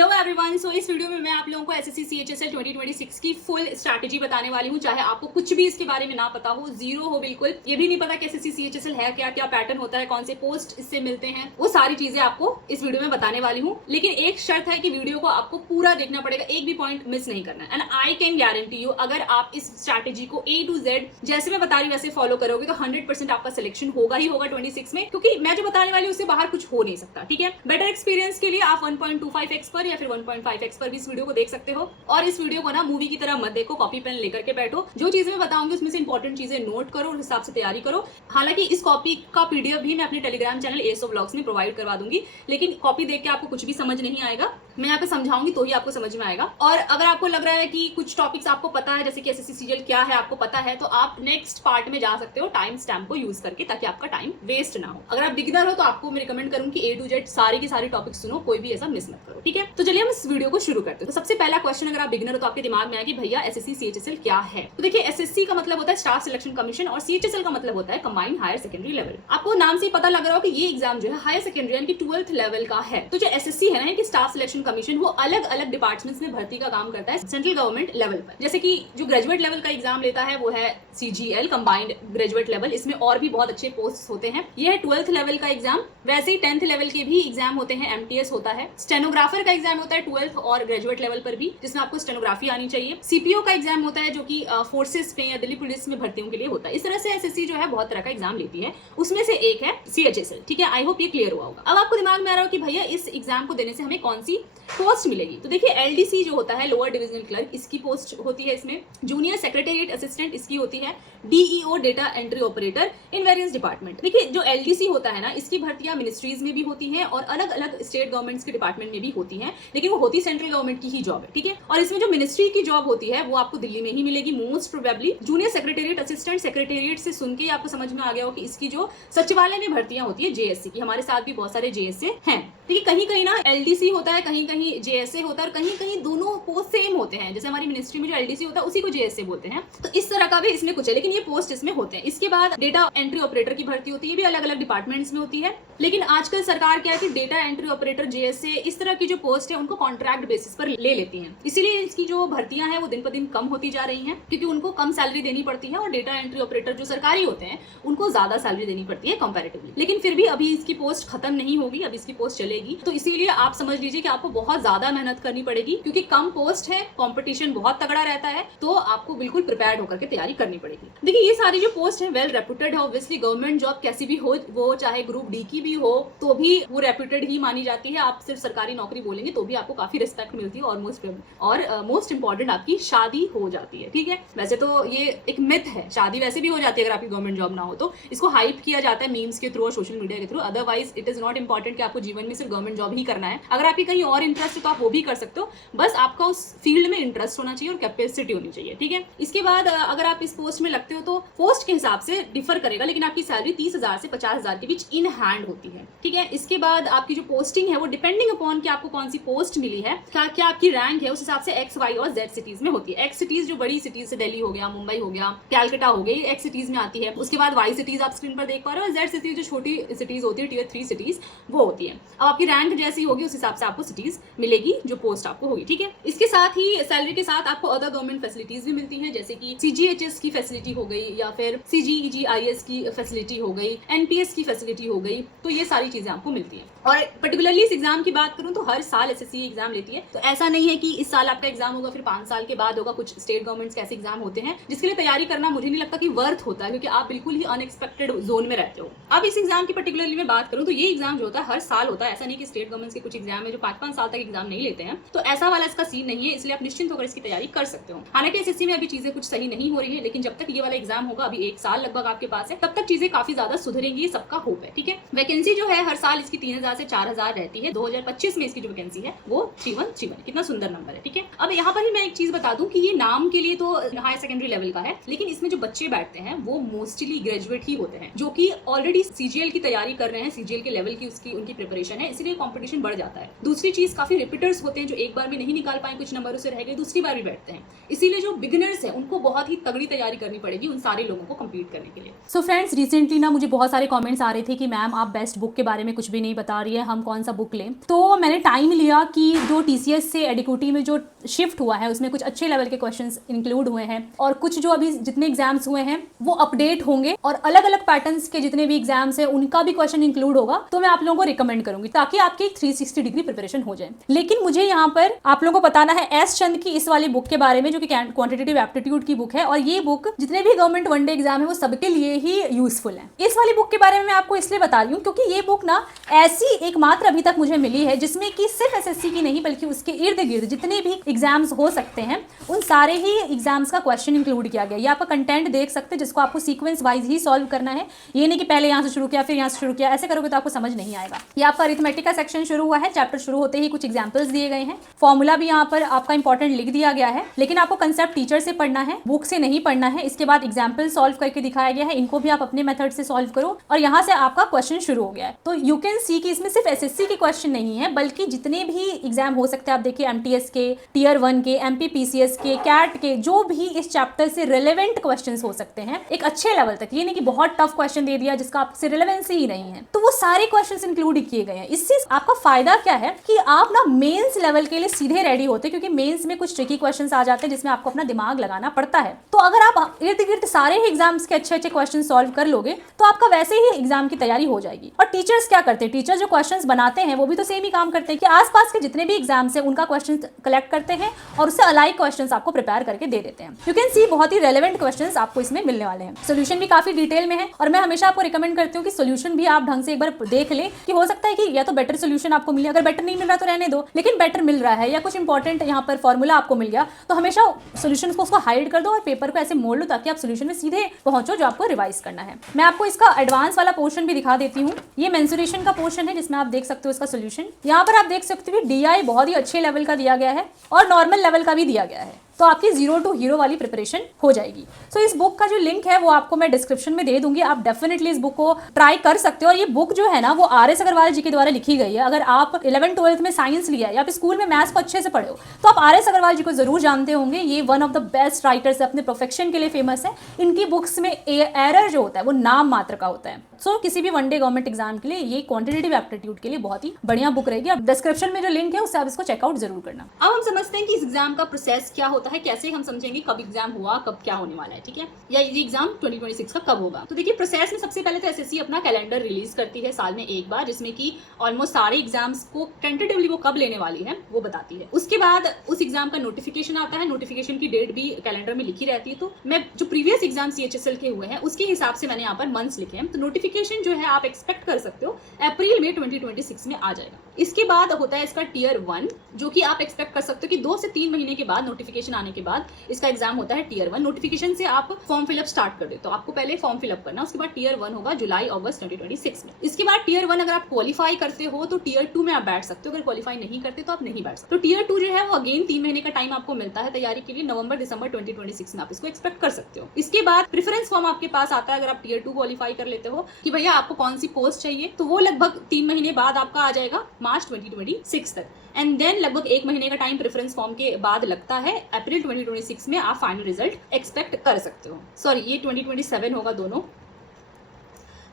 Hello everyone. सो इस video में मैं आप लोगों को एसएससी सीएचएसएल 2026 की फुल स्ट्रैटेजी बताने वाली हूँ। चाहे आपको कुछ भी इसके बारे में ना पता हो, जीरो हो, बिल्कुल ये भी नहीं पता कि एसएससी सीएचएसएल है क्या, क्या पैटर्न होता है, कौन से पोस्ट इससे मिलते हैं, वो सारी चीजें आपको इस वीडियो में बताने वाली हूँ। लेकिन एक शर्त है कि वीडियो को आपको पूरा देखना पड़ेगा, एक भी पॉइंट मिस नहीं करना है। And I can guarantee you, अगर आप इस स्ट्रैटेजी को A to Z जैसे मैं बता रही वैसे फॉलो करोगे तो 100% आपका सिलेक्शन होगा ही होगा 26 में, क्योंकि मैं जो बताने वाली हूँ उससे बाहर कुछ हो नहीं सकता। ठीक है, बेटर एक्सपीरियंस के लिए आप 1.25x पर या फिर 1.5x पर भी इस वीडियो को देख सकते हो। और इस वीडियो को ना मूवी की तरह मत देखो, कॉपी पेन लेकर के बैठो, जो चीजें मैं बताऊंगी उसमें से इंपॉर्टेंट चीजें नोट करो, उस हिसाब से तैयारी करो। हालांकि इस कॉपी का पीडीएफ भी मैं अपने टेलीग्राम चैनल एसो व्लॉग्स में प्रोवाइड करवा दूंगी, लेकिन कॉपी देख के आपको कुछ भी समझ नहीं आएगा, मैं यहाँ पे समझाऊंगी तो ही आपको समझ में आएगा। और अगर आपको लग रहा है कि कुछ टॉपिक्स आपको पता है, जैसे कि एसएससी सीजीएल क्या है आपको पता है, तो आप नेक्स्ट पार्ट में जा सकते हो टाइम स्टैम्प को यूज करके, ताकि आपका टाइम वेस्ट ना हो। अगर आप बिगिनर हो तो आपको मैं रिकमेंड करूंगी A to Z सारी की सारी टॉपिक सुनो, कोई भी ऐसा मिस मत करो। ठीक है, तो चलिए हम इस वीडियो को शुरू करते हैं। तो सबसे पहला क्वेश्चन, अगर आप बिगिनर हो तो आपके दिमाग में आया कि भैया एसएससी सीएचएसएल क्या है। तो देखिए, एसएससी का मतलब होता है स्टाफ सिलेक्शन कमीशन और सीएचएसएल का मतलब होता है कंबाइंड हायर सेकेंडरी लेवल। आपको नाम से ही पता लग रहा हो कि ये एग्जाम जो है हायर सेकेंडरी यानी कि 12th लेवल का है। तो जो एसएससी है ना कि स्टाफ सिलेक्शन कमीशन, वो अलग अलग डिपार्टमेंट्स में भर्ती का काम करता है सेंट्रल गवर्नमेंट लेवल पर। जैसे कि जो ग्रेजुएट लेवल का एग्जाम लेता है वो है सीजीएल कंबाइंड ग्रेजुएट लेवल, इसमें और भी बहुत अच्छे पोस्ट होते हैं। ये है 12th लेवल का एग्जाम। वैसे ही 10th लेवल के भी एग्जाम होते हैं, एमटीएस होता है। स्टेनोग्राफर का एग्जाम होता है 12th और ग्रेजुएट लेवल पर भी, जिसमें आपको स्टेनोग्राफी आनी चाहिए। सीपीओ का एग्जाम होता है जो कि फोर्सेस में या दिल्ली पुलिस में भर्तियों के लिए होता है। इस तरह से एसएससी जो है बहुत तरह का एग्जाम लेती है, उसमें से एक है सीएचएसएल। ठीक है, आई होप ये क्लियर हुआ होगा। अब आपको दिमाग में आ रहा हो कि भैया इस एग्जाम को देने से हमें कौन सी पोस्ट मिलेगी। तो देखिए, एलडीसी जो होता है लोअर डिविजनल क्लर्क, इसकी पोस्ट होती है इसमें। जूनियर सेक्रेटेरिएट असिस्टेंट इसकी होती है। DEO data entry operator in various department. देखिए, जो एलडीसी होता है ना, इसकी भर्तियां मिनिस्ट्रीज में भी होती हैं और अलग अलग स्टेट गवर्नमेंट्स के डिपार्टमेंट में भी होती हैं, लेकिन वो होती सेंट्रल गवर्नमेंट की ही जॉब है। ठीक है, और इसमें जो मिनिस्ट्री की जॉब होती है वो आपको दिल्ली में ही मिलेगी most probably. Junior secretariat assistant, secretariat से सुन के आपको समझ में आ गया हो कि इसकी जो सचिवालय में भर्तियां होती है जेएससी की, हमारे साथ भी बहुत सारे जेएसए हैं। ठीक है, कहीं कहीं ना एलडीसी होता है, कहीं कहीं जेएसए होता है, और कहीं कहीं दोनों पोस्ट सेम होते हैं। जैसे हमारी मिनिस्ट्री में जो एलडीसी होता है उसी को जेएसए बोलते हैं। तो इस तरह का भी इसमें कुछ है, लेकिन ये पोस्ट इसमें होते हैं। इसके बाद डेटा एंट्री ऑपरेटर की भर्ती होती है, ये भी अलग अलग डिपार्टमेंट्स में होती है। लेकिन आजकल सरकार क्या है कि डेटा एंट्री ऑपरेटर, जेएसए, इस तरह की जो पोस्ट है उनको कॉन्ट्रैक्ट बेसिस पर ले लेती हैं। इसीलिए इसकी जो भर्तियां हैं वो दिन पर दिन कम होती जा रही हैं, क्योंकि उनको कम सैलरी देनी पड़ती है और डेटा एंट्री ऑपरेटर जो सरकारी होते हैं उनको ज्यादा सैलरी देनी पड़ती है कंपैरेटिवली। लेकिन फिर भी अभी इसकी पोस्ट खत्म नहीं होगी, अभी इसकी पोस्ट चलेगी। तो इसीलिए आप समझ लीजिए कि आपको बहुत ज्यादा मेहनत करनी पड़ेगी, क्योंकि कम पोस्ट है, कंपटीशन बहुत तगड़ा रहता है, तो आपको बिल्कुल प्रिपेयर्ड होकर के तैयारी करनी पड़ेगी। देखिए, ये सारी जो पोस्ट है वेल रेप्यूटेड है। ऑब्वियसली गवर्नमेंट जॉब कैसी भी हो, वो चाहे ग्रुप डी की भी हो तो भी वो रेप्यूटेड ही मानी जाती है। आप सिर्फ सरकारी नौकरी बोलेंगे तो भी आपको काफी रिस्पेक्ट मिलती है, और मोस्ट इंपॉर्टेंट आपकी शादी हो जाती है। ठीक है, वैसे तो ये एक मिथ है, शादी वैसे भी हो जाती है अगर आपकी गवर्नमेंट जॉब ना हो तो। इसको हाइप किया जाता है मीम्स के थ्रू और सोशल मीडिया के through. Otherwise it is not important कि आपको जीवन में सिर्फ गवर्नमेंट जॉब ही करना है। अगर आपकी कहीं और इंटरेस्ट है तो आप वो भी कर सकते हो, बस आपका उस फील्ड में इंटरेस्ट होना चाहिए और कैपेसिटी होनी चाहिए। ठीक है, इसके बाद अगर आप इस पोस्ट में लगते हो तो पोस्ट के हिसाब से डिफर करेगा, लेकिन आपकी सैलरी 30,000 से 50,000 के बीच इन हैंड होती है। ठीक है, इसके बाद आपकी जो पोस्टिंग है वो डिपेंडिंग अपॉन कि आपको कौन सी पोस्ट मिली है, क्या आपकी रैंक है, उस हिसाब से एक्स, वाई और जेड सिटीज में होती है। एक्स सिटीज जो बड़ी सिटीज से दिल्ली हो गया, मुंबई हो गया, कैलकाटा हो गई, एक्स सिटीज में आती है। उसके बाद वाई सिटीज आप स्क्रीन पर देख पा रहे हो, और जेड सिटीज जो छोटी सिटीज होती है, टियर 3 सिटीज, वो होती है। अब आपकी रैंक जैसी होगी उस हिसाब से आपको सिटीज मिलेगी जो पोस्ट आपको होगी। ठीक है, इसके साथ ही सैलरी के साथ आपको अदर गवर्नमेंट फैसिलिटीज भी मिलती हैं, जैसे कि सीजीएचएस की फैसिलिटी हो गई, या फिर सीजीईजीआईएस की फैसिलिटी हो गई, एनपीएस की फैसिलिटी हो गई। तो ये सारी चीजें आपको मिलती हैं। और पर्टिकुलरली इस एग्जाम की बात करूं तो हर साल एसएससी एग्जाम लेती है। तो ऐसा नहीं है कि इस साल आपका एग्जाम होगा फिर 5 साल के बाद होगा। कुछ स्टेट गवर्नमेंट्स के ऐसे एग्जाम होते हैं जिसके लिए तैयारी करना मुझे नहीं लगता कि वर्थ होता है, क्योंकि आप बिल्कुल ही अनएक्सपेक्टेड जोन में रहते हो। अब इस एग्जाम की पर्टिकुलरली मैं बात करूं तो ये एग्जाम जो होता है हर साल होता है। ऐसा नहीं कि स्टेट गवर्नमेंट्स के कुछ एग्जाम है जो 5-5 साल तक एग्जाम नहीं लेते हैं, तो ऐसा वाला इसका सीन नहीं है। इसलिए आप निश्चिंत होकर इसकी तैयारी कर सकते हो। हालांकि एसएससी में अभी चीजें कुछ सही नहीं हो रही है, लेकिन जब तक ये वाला एग्जाम होगा, अभी 1 साल लगभग आपके पास है, तब तक चीजें काफी ज्यादा सुधरेंगी, ये सबका होप है। ठीक है, वैकेंसी जो है हर साल इसकी 3,000 से 4,000 रहती है। 2025 में इसकी जो वैकेंसी है वो 3131, कितना सुंदर नंबर है। ठीक है, अब यहाँ पर ही मैं एक चीज बता दूं कि ये नाम के लिए तो हायर सेकेंडरी लेवल का है, लेकिन इसमें जो बच्चे बैठते हैं वो मोस्टली ग्रेजुएट ही होते हैं, जो कि ऑलरेडी सीजीएल की तैयारी कर रहे हैं, सीजीएल के लेवल की उनकी प्रिपरेशन है। इसीलिए कंपटीशन बढ़ जाता है। दूसरी चीज, काफी रिपीटर्स होते हैं जो एक बार में नहीं निकाल पाए, कुछ नंबरों से रह गए, दूसरी बार भी बैठते हैं। इसीलिए जो बिगिनर्स हैं उनको बहुत ही तगड़ी तैयारी करनी पड़ेगी उन सारे लोगों को कम्पीट करने के लिए। सो फ्रेंड्स, रिसेंटली ना मुझे बहुत सारे कमेंट्स आ रहे थे कि मैम आप बेस्ट बुक के बारे में कुछ भी नहीं बता रही है, हम कौन सा बुक लें। तो मैंने टाइम लिया कि जो टीसीएस से एडिक्यूटी में जो शिफ्ट हुआ है उसमें कुछ अच्छे लेवल के क्वेश्चंस इंक्लूड हुए हैं और कुछ जो अभी जितने एग्जाम्स हुए हैं वो अपडेट होंगे और अलग अलग पैटर्न्स के जितने भी एग्जाम्स हैं उनका भी क्वेश्चन इंक्लूड होगा। तो मैं आप लोगों को रिकमेंड करूंगी ताकि आपकी 360 डिग्री प्रिपरेशन हो जाए। लेकिन मुझे यहाँ पर आप लोगों को बताना है एस चंद की इस वाली बुक के बारे में जो कि क्वांटिटेटिव एप्टीट्यूड की बुक है, और ये बुक जितने भी गवर्नमेंट वनडे एग्जाम है वो सबके लिए ही यूजफुल है। इस वाली बुक के बारे में मैं आपको इसलिए बता रही हूँ क्योंकि ये बुक ना ऐसी एकमात्र अभी तक मुझे मिली है जिसमें कि सिर्फ एसएससी की नहीं बल्कि उसके इर्द गिर्द जितने भी एग्जाम्स हो सकते हैं उन सारे ही एग्जाम्स का क्वेश्चन इंक्लूड किया गया। ये आपका कंटेंट देख सकते हैं जिसको आपको सीक्वेंस वाइज ही सॉल्व करना है। ये नहीं कि पहले यहाँ से शुरू किया फिर यहाँ से शुरू किया, ऐसे करोगे तो आपको समझ नहीं आएगा। ये आपका अरिथमेटिक का सेक्शन शुरू हुआ है, चैप्टर शुरू होते ही कुछ एग्जाम्पल्स दिए गए हैं, फॉर्मूला भी यहाँ पर आपका इंपॉर्टेंट लिख दिया गया है। लेकिन आपको कंसेप्ट टीचर से पढ़ना है, बुक से नहीं पढ़ना है। इसके बाद एग्जाम्पल सॉल्व करके दिखाया गया है, इनको भी आप अपने मेथड से सॉल्व करो और यहाँ से आपका क्वेश्चन शुरू हो गया है। तो यू कैन सी कि इसमें सिर्फ एसएससी के क्वेश्चन नहीं है बल्कि जितने भी एग्जाम हो सकते हैं, आप देखिए एमटीएस के, टियर 1 के, एमपीपीसीएस के, कैट के, जो भी इस चैप्टर से रिलेवेंट क्वेश्चंस हो सकते हैं एक अच्छे लेवल तक। ये नहीं कि बहुत टफ क्वेश्चन दे दिया जिसका आपसे रिलेवेंसी ही नहीं है, तो वो सारे क्वेश्चंस इंक्लूड किए गए हैं। इससे आपका फायदा क्या है कि आप ना मेंस लेवल के लिए सीधे रेडी होते हैं, क्योंकि मेंस में कुछ ट्रिकी क्वेश्चंस आ जाते हैं जिसमें आपको अपना दिमाग लगाना पड़ता है। तो अगर आप इर्द गिर्द सारे ही एग्जाम्स के अच्छे अच्छे क्वेश्चन सॉल्व कर लोगे तो आपका वैसे ही एग्जाम की तैयारी हो जाएगी। और टीचर्स क्या करते हैं, टीचर्स जो क्वेश्चंस बनाते हैं वो भी तो सेम ही काम करते हैं कि आसपास के जितने भी एग्जाम्स हैं उनका क्वेश्चन कलेक्ट करते हैं और उससे अलाइक क्वेश्चंस आपको प्रिपेयर करके दे देते हैं। यू कैन सी बहुत ही रेलेवेंट क्वेश्चंस आपको इसमें मिलने वाले हैं। सोल्यूशन भी काफी डिटेल में है और मैं हमेशा आपको रिकमेंड करती हूँ कि सोल्यूशन भी आप ढंग से एक बार देख ले कि हो सकता है कि या तो बेटर सोल्यूशन आपको मिले, अगर बेटर नहीं मिल रहा तो रहने दो, लेकिन बेटर मिल रहा है या कुछ इंपॉर्टेंट यहाँ पर फॉर्मूला आपको मिल गया तो हमेशा सोल्यूशन को उसको हाइड कर दो और पेपर को ऐसे मोड़ लो ताकि आप सोल्यूशन में सीधे पहुंचो जो आपको रिवाइज करना है। मैं आपको इसका एडवांस वाला पोर्शन भी दिखा देती हूँ। ये मेंसुरेशन का पोर्शन है जिसमें आप देख सकते हो इसका सोल्यूशन। यहाँ पर आप देख सकते हो डीआई बहुत ही अच्छे लेवल का दिया गया है और नॉर्मल लेवल का भी दिया गया है, तो आपकी 0 to हीरो वाली प्रिपरेशन हो जाएगी। सो इस बुक का जो लिंक है वो आपको मैं डिस्क्रिप्शन में दे दूंगी, आप डेफिनेटली इस बुक को ट्राई कर सकते हो। और ये बुक जो है ना वो आर.एस. अग्रवाल जी के द्वारा लिखी गई है। अगर आप 11th-12th में साइंस लिया है या फिर स्कूल में मैथ्स को अच्छे से पढ़े हो तो आप आर.एस. अग्रवाल जी को जरूर जानते होंगे। ये one of the best writers है, अपने प्रोफेशन के लिए फेमस है। इनकी बुक्स में एरर जो होता है वो नाम मात्र का होता है। सो किसी भी वनडे गवर्नमेंट एग्जाम के लिए ये क्वांटिटेटिव एप्टीट्यूड के लिए बहुत ही बढ़िया बुक रहेगी। आप डिस्क्रिप्शन में जो लिंक है उससे आप इसको चेकआउट जरूर करना। अब हम समझते हैं कि इस एग्जाम का प्रोसेस क्या होता है, कैसे हम समझेंगे कब एग्जाम हुआ, कब क्या होने वाला है, ठीक है, या ये एग्जाम 2026 का कब होगा। तो देखिए प्रोसेस में सबसे पहले तो एसएससी अपना कैलेंडर रिलीज करती है साल में एक बार, जिसमें कि ऑलमोस्ट सारे एग्जाम्स को टेंटेटिवली वो कब लेने वाली है वो बताती है। उसके बाद उस एग्जाम का नोटिफिकेशन आता है, नोटिफिकेशन की डेट भी कैलेंडर में लिखी रहती है। तो मैं जो प्रीवियस एग्जाम सीएचएसएल के हुए हैं उसके हिसाब से मैंने यहाँ पर मंथ्स लिखे हैं। तो नोटिफिकेशन जो है आप एक्सपेक्ट कर सकते हो अप्रैल में 2026 में आ जाएगा। इसके बाद होता है इसका टियर 1, जो कि आप एक्सपेक्ट कर सकते हो कि 2 से 3 महीने के बाद नोटिफिकेशन आने के बाद इसका एग्जाम होता है टियर 1। नोटिफिकेशन से आप फॉर्म फिलअप स्टार्ट कर देते हो, आपको पहले फॉर्म फिलअप करना, उसके बाद टियर 1 होगा जुलाई अगस्त 2026 में। इसके बाद टियर 1 अगर आप क्वालिफाई करते हो तो टियर 2 में आप बैठ सकते हो, अगर क्वालिफाई नहीं करते तो आप नहीं बैठ सकते। तो टियर 2 जो है वो अगेन 3 महीने का टाइम आपको मिलता है तैयारी के लिए, नवंबर दिसंबर 2026 में आप इसको एक्सपेक्ट कर सकते हो। इसके बाद प्रेफरेंस फॉर्म आपके पास आता है अगर आप टियर 2 क्वालिफाई कर लेते हो कि भैया आपको कौन सी पोस्ट चाहिए, तो वो लगभग 3 महीने बाद आपका आ जाएगा मार्च 2026 तक। एंड देन लगभग 1 महीने का टाइम प्रेफरेंस फॉर्म के बाद लगता है, अप्रैल 2026 में आप फाइनल रिजल्ट एक्सपेक्ट कर सकते हो। सॉरी, ये 2027 होगा दोनों।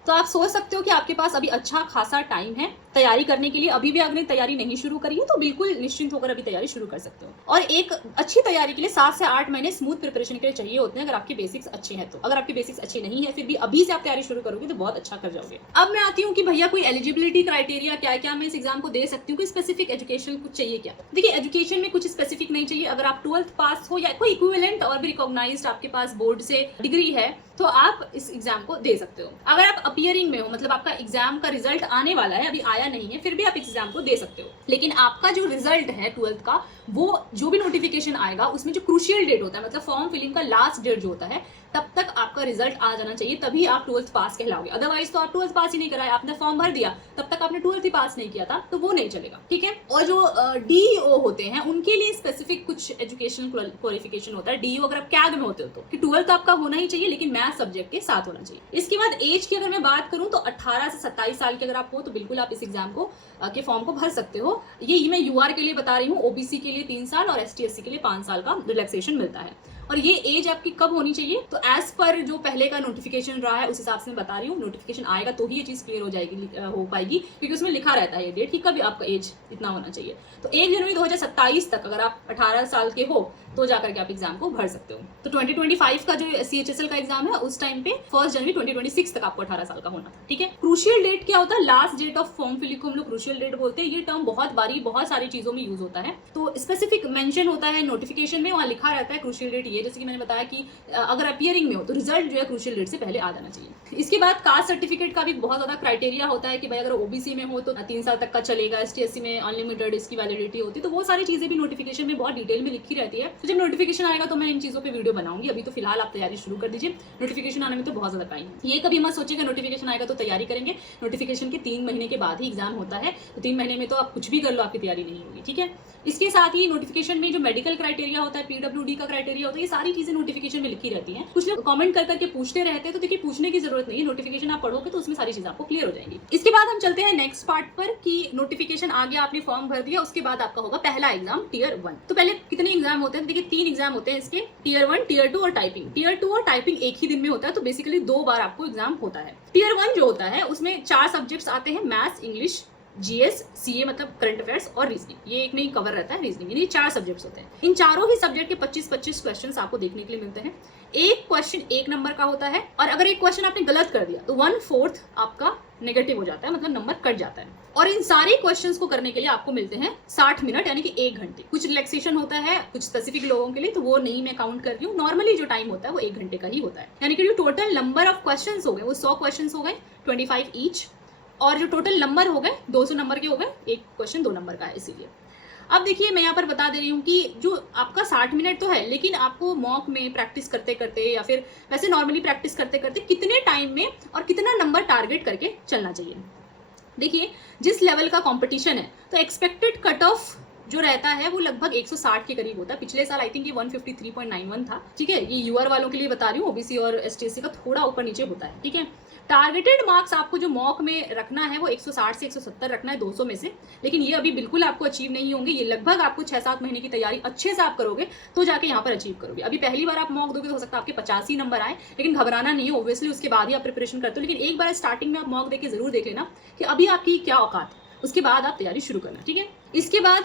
तो आप सोच सकते हो कि आपके पास अभी अच्छा खासा टाइम है तैयारी करने के लिए। अभी भी अगर तैयारी नहीं शुरू करी है तो बिल्कुल निश्चिंत होकर अभी तैयारी शुरू कर सकते हो। और एक अच्छी तैयारी के लिए 7 से 8 महीने स्मूथ प्रिपरेशन के लिए चाहिए होते हैं अगर आपके बेसिक्स अच्छे हैं तो। अगर आपके बेसिक्स अच्छे नहीं है फिर भी अभी से आप तैयारी शुरू करोगे तो बहुत अच्छा कर जाओगे। अब मैं आती हूँ कि भैया कोई एलिजिबिलिटी क्राइटेरिया क्या मैं इस एग्जाम को दे सकती हूँ, कोई स्पेसिफिक एजुकेशन कुछ चाहिए क्या। देखिए एजुकेशन में कुछ स्पेसिफिक नहीं चाहिए। अगर आप 12th पास हो या कोई इक्विवेलेंट और भी रिकॉग्नाइज्ड आपके पास बोर्ड से डिग्री है तो आप इस एग्जाम को दे सकते हो। अगर आप अपियरिंग में हो, मतलब आपका एग्जाम का रिजल्ट आने वाला है, अभी आया नहीं है, फिर भी आप एग्जाम को दे सकते हो। लेकिन आपका जो रिजल्ट है 12th का, वो जो भी नोटिफिकेशन आएगा उसमें जो क्रूशियल डेट होता है, मतलब फॉर्म फिलिंग का लास्ट डेट जो होता है, तब तक आपका रिजल्ट आ जाना चाहिए, तभी आप 12th पास कहलाओगे। अदरवाइज तो आप 12th पास ही नहीं कराए, आपने फॉर्म भर दिया, तब तक आपने 12th ही पास नहीं किया था, तो वो नहीं चलेगा, ठीक है। और जो DEO होते हैं उनके लिए स्पेसिफिक कुछ एजुकेशनल क्वालिफिकेशन होता है। DEO अगर आप कैग में होते हो तो कि 12th आपका होना ही चाहिए, लेकिन मैथ सब्जेक्ट के साथ होना चाहिए। इसके बाद एज की अगर मैं बात करूं तो 18 से 27 साल के अगर आप हो तो बिल्कुल आप इस एग्जाम को के फॉर्म को भर सकते हो। ये मैं UR के लिए बता रही हूँ, OBC के लिए 3 साल और ST SC के लिए 5 साल का रिलैक्सेशन मिलता है। और ये एज आपकी कब होनी चाहिए, तो एज पर जो पहले का नोटिफिकेशन रहा है उस हिसाब से मैं बता रही हूँ। नोटिफिकेशन आएगा तो ही ये चीज क्लियर हो पाएगी, क्योंकि उसमें लिखा रहता है ये डेट कि कब आपका एज इतना होना चाहिए। तो 1 जनवरी 2027 तक अगर आप 18 साल के हो तो जाकर के आप एग्जाम को भर सकते हो। तो 2025 का जो CHSL का एग्जाम है उस टाइम पे 1 जनवरी 2026 तक आपको 18 साल का होना था, ठीक है। क्रूशियल डेट क्या होता है, last date of form filling को हम लोग क्रूशियल डेट बोलते हैं। ये टर्म बहुत सारी चीजों में यूज होता है, तो स्पेसिफिक मेंशन होता है नोटिफिकेशन में, वहां लिखा रहता है क्रूशियल डेट ये। जैसे कि मैंने बताया कि अगर अपियरिंग में हो तो रिजल्ट जो है क्रूशियल डेट से पहले आ जाना चाहिए। इसके बाद कास्ट सर्टिफिकेट का भी बहुत ज्यादा क्राइटेरिया होता है कि भाई अगर OBC में हो तो 3 साल तक का चलेगा, ST SC में अनलिमिटेड इसकी वैलिडिटी होती है। तो वो सारी चीजें भी नोटिफिकेशन में बहुत डिटेल में लिखी रहती है। तो जब नोटिफिकेशन आएगा तो मैं इन चीजों पे वीडियो बनाऊंगी। अभी तो फिलहाल आप तैयारी शुरू कर दीजिए, नोटिफिकेशन आने में तो बहुत ज्यादा टाइम है। ये कभी मत सोचिएगा नोटिफिकेशन आएगा तो तैयारी करेंगे, नोटिफिकेशन के 3 महीने के बाद ही एग्जाम होता है। तो 3 महीने में तो आप कुछ भी कर लो, आपकी तैयारी नहीं होगी, ठीक है। इसके साथ ही नोटिफिकेशन में जो मेडिकल क्राइटेरिया होता है, PWD का क्राइटेरिया होता है, ये सारी चीजें नोटिफिकेशन में लिखी रहती हैं। कुछ लोग कमेंट कर करके पूछते रहते हैं, तो देखिए पूछने की जरूरत नहीं है, नोटिफिकेशन आप पढ़ोगे तो उसमें सारी चीजें आपको क्लियर हो जाएंगी। इसके बाद हम चलते हैं नेक्स्ट पार्ट पर कि नोटिफिकेशन आ गया, आपने फॉर्म भर दिया, उसके बाद आपका होगा पहला एग्जाम Tier 1। तो पहले कितने एग्जाम होते हैं, देखिए 3 एग्जाम होते हैं इसके, Tier 1, Tier 2 और टाइपिंग। Tier 2 और टाइपिंग एक ही दिन में होता है, तो बेसिकली 2 बार आपको एग्जाम होता है। Tier 1 जो होता है उसमें 4 सब्जेक्ट्स आते हैं, मैथ्स, इंग्लिश, GS, CA मतलब करंट अफेयर्स और रीजनिंग। ये एक में ही कवर रहता है रीजनिंग, यानी 4 सब्जेक्ट्स होते हैं। इन चारों ही सब्जेक्ट के 25-25 क्वेश्चंस आपको देखने के लिए मिलते हैं। एक क्वेश्चन 1 नंबर का होता है, और अगर एक क्वेश्चन आपने गलत कर दिया तो 1/4 आपका नेगेटिव हो जाता है, मतलब नंबर कट जाता है। और इन सारे क्वेश्चंस को करने के लिए आपको मिलते हैं 60 मिनट, यानी कि 1 घंटे। कुछ रिलैक्सेशन होता है कुछ स्पेसिफिक लोगों के लिए, तो वो नहीं मैं काउंट कर रही हूँ। नॉर्मली जो टाइम होता है वो 1 घंटे का ही होता है, यानी कि जो टोटल नंबर ऑफ क्वेश्चंस हो गए वो 100 क्वेश्चंस हो गए, 25 ईच। और जो टोटल नंबर हो गए 200 नंबर के हो गए, एक क्वेश्चन 2 नंबर का है इसीलिए। अब देखिए मैं यहाँ पर बता दे रही हूँ कि जो आपका 60 मिनट तो है, लेकिन आपको मॉक में प्रैक्टिस करते करते या फिर वैसे नॉर्मली प्रैक्टिस करते करते कितने टाइम में और कितना नंबर टारगेट करके चलना चाहिए। देखिए जिस लेवल का कंपटीशन है तो एक्सपेक्टेड कट ऑफ जो रहता है वो लगभग 160 के करीब होता है। पिछले साल आई थिंक ये 153.91 था, ठीक है। ये UR वालों के लिए बता रही हूँ, OBC और ST SC का थोड़ा ऊपर नीचे होता है, ठीक है। टारगेटेड मार्क्स आपको जो मॉक में रखना है वो 160 से 170 रखना है 200 में से, लेकिन ये अभी बिल्कुल आपको अचीव नहीं होंगे। ये लगभग आपको 6-7 महीने की तैयारी अच्छे से आप करोगे तो जाके यहाँ पर अचीव करोगे। अभी पहली बार आप मॉक दोगे तो हो सकता है आपके 85 नंबर आए, लेकिन घबराना नहीं है, ऑब्वियसली उसके बाद ही आप प्रिपरेशन करते हो। लेकिन एक बार स्टार्टिंग में आप मॉक देके जरूर देख लेना कि अभी आपकी क्या औकात है, उसके बाद आप तैयारी शुरू करना, ठीक है। इसके बाद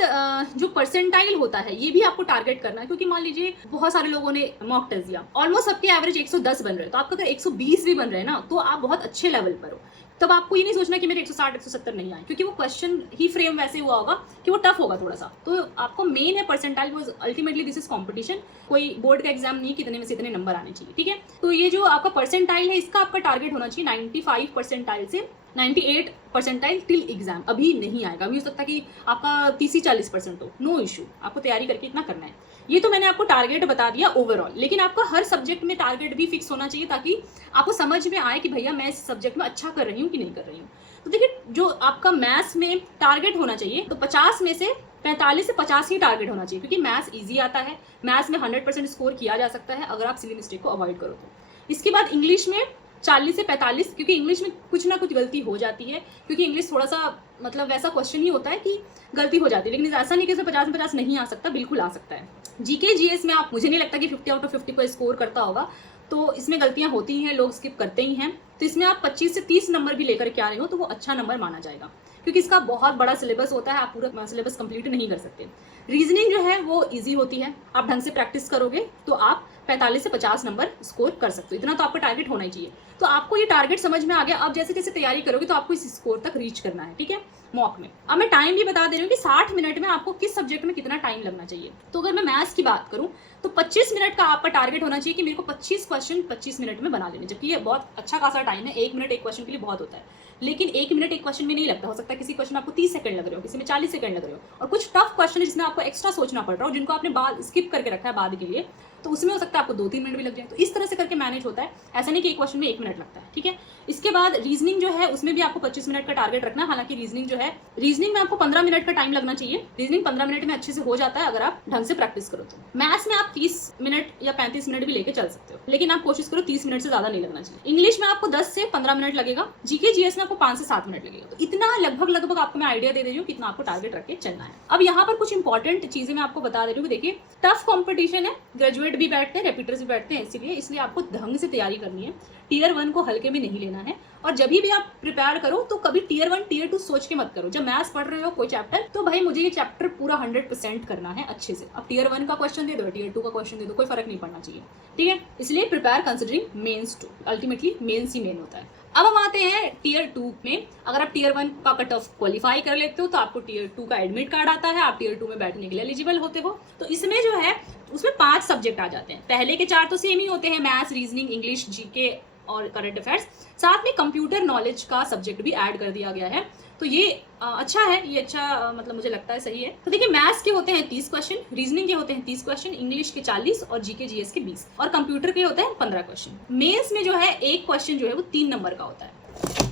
जो परसेंटाइल होता है ये भी आपको टारगेट करना है, क्योंकि मान लीजिए बहुत सारे लोगों ने मॉक टेस्ट दिया, ऑलमोस्ट सबके एवरेज 110 बन रहे हैं, तो आपका अगर 120 भी बन रहे हैं ना तो आप बहुत अच्छे लेवल पर हो। तब आपको ये नहीं सोचना कि मेरे 160-170 नहीं आए, क्योंकि वो क्वेश्चन ही फ्रेम वैसे हुआ होगा कि वो टफ होगा थोड़ा सा। तो आपको मेन है percentile, because ultimately this is competition. कोई बोर्ड का एग्जाम नहीं कितने में से इतने नंबर आने चाहिए, ठीक है। तो ये जो आपका परसेंटाइल है इसका आपका टारगेट होना चाहिए 95 परसेंटाइल से 98 परसेंटाइल टिल एग्जाम। अभी नहीं आएगा, अभी हो सकता है कि आपका 30-40% हो, नो इशू, आपको तैयारी करके इतना करना है। ये तो मैंने आपको टारगेट बता दिया ओवरऑल, लेकिन आपका हर सब्जेक्ट में टारगेट भी फिक्स होना चाहिए ताकि आपको समझ में आए कि भैया मैं इस सब्जेक्ट में अच्छा कर रही हूँ कि नहीं कर रही हूँ। तो देखिए जो आपका मैथ्स में टारगेट होना चाहिए तो 50 में से 45 से 50 ही टारगेट होना चाहिए, क्योंकि मैथ्स ईजी आता है। मैथ्स में 100% स्कोर किया जा सकता है अगर आप सिली मिस्टेक को अवॉइड करो तो। इसके बाद इंग्लिश में 40 से 45, क्योंकि इंग्लिश में कुछ ना कुछ गलती हो जाती है, क्योंकि इंग्लिश थोड़ा सा मतलब वैसा क्वेश्चन ही होता है कि गलती हो जाती है, लेकिन ऐसा नहीं कि 50 में 50 नहीं आ सकता, बिल्कुल आ सकता है। GK GS में आप मुझे नहीं लगता कि 50 आउट ऑफ 50 पर स्कोर करता होगा, तो इसमें गलतियां होती हैं, लोग स्किप करते ही हैं। तो इसमें आप 25 से 30 नंबर भी लेकर के आ रहे हो तो वो अच्छा नंबर माना जाएगा, क्योंकि इसका बहुत बड़ा सिलेबस होता है, आप पूरा सिलेबस कंप्लीट नहीं कर सकते। रीजनिंग जो है वो इजी होती है, आप ढंग से प्रैक्टिस करोगे तो आप 45 से 50 नंबर स्कोर कर सकते हो, इतना तो आपका टारगेट होना ही चाहिए। तो आपको ये टारगेट समझ में आ गया, अब जैसे जैसे तैयारी करोगे तो आपको इस स्कोर तक रीच करना है, ठीक है, मॉक में। अब मैं टाइम भी बता दे रही हूँ कि 60 मिनट में आपको किस सब्जेक्ट में कितना टाइम लगना चाहिए। तो अगर मैं मैथ्स की बात करूँ तो 25 मिनट का आपका टारगेट होना चाहिए कि मेरे को 25 क्वेश्चन 25 मिनट में बना लेने, जबकि ये बहुत अच्छा खासा टाइम है, 1 मिनट एक क्वेश्चन के लिए बहुत होता है। लेकिन 1 मिनट एक क्वेश्चन में नहीं लगता। हो सकता है किसी क्वेश्चन आपको 30 सेकंड लग रहे हो, किसी में 40 सेकंड लग रहे हो, और कुछ टफ क्वेश्चन है जिसमें आपको एक्स्ट्रा सोचना पड़ रहा हो, जिनको आपने बाद स्किप करके रखा है बाद के लिए, तो उसमें हो सकता है आपको 2-3 मिनट भी लग जाए। तो इस तरह से करके मैनेज होता है, ऐसा नहीं कि एक क्वेश्चन में 1 मिनट लगता है, ठीक है। इसके बाद रीजनिंग जो है उसमें भी आपको 25 मिनट का टारगेट रखना है। हालांकि रीजनिंग में आपको 15 मिनट का टाइम लगना चाहिए। रीजनिंग 15 मिनट में अच्छे से हो जाता है अगर आप ढंग से प्रैक्टिस करो तो। मैथ्स में आप 30 मिनट या 35 मिनट भी लेके चल सकते हो, लेकिन आप कोशिश करो 30 मिनट से ज्यादा नहीं लगना चाहिए। इंग्लिश में आपको 10 से 15 मिनट लगेगा। जीके जीएस में आपको 5 से 7 मिनट लगेगा। तो इतना लगभग आपको मैं आइडिया दे रही हूँ कितना आपको टारगेट रख के चलना है। अब यहाँ पर कुछ इंपॉर्टेंट चीजें मैं आपको बता दे रही हूँ। देखिए, टफ कॉम्पिटिशन है, ग्रेजुएट भी बैठते हैं, रिपीटर्स भी बैठते हैं, इसलिए आपको ढंग से तैयारी करनी है। टीयर 1 को हल्के में नहीं लेना है, और जब भी आप प्रिपेयर करो तो कभी टीयर 1 टीयर 2 सोच के मत करो। जब मैथ्स पढ़ रहे हो कोई चैप्टर, तो भाई मुझे ये चैप्टर पूरा 100% करना है अच्छे से। अब टीयर 1 का क्वेश्चन दे दो, टीयर 2 का क्वेश्चन दे दो, कोई फर्क नहीं पड़ना चाहिए, ठीक है। इसलिए prepare considering mains too, ultimately mains ही मेन होता है। अब हम आते हैं टीयर 2 में। अगर आप टीयर 1 का कट ऑफ क्वालिफाई कर लेते हो तो आपको टीयर 2 का एडमिट कार्ड आता है, आप टीयर 2 में बैठने के लिए एलिजिबल होते हो। तो इसमें जो है उसमें 5 सब्जेक्ट आ जाते हैं। पहले के 4 तो सेम ही होते हैं, मैथ्स, रीजनिंग, इंग्लिश, जीके और करंट अफेयर्स। साथ में कंप्यूटर नॉलेज का सब्जेक्ट भी ऐड कर दिया गया है। तो ये अच्छा है, ये अच्छा मतलब मुझे लगता है सही है। तो देखिए, मैथ्स के होते हैं 30 क्वेश्चन, रीजनिंग के होते हैं 30 क्वेश्चन, इंग्लिश के 40 और जीके जीएस के 20, और कंप्यूटर के होते हैं 15 क्वेश्चन। मेंस में जो है एक क्वेश्चन जो है वो 3 नंबर का होता है।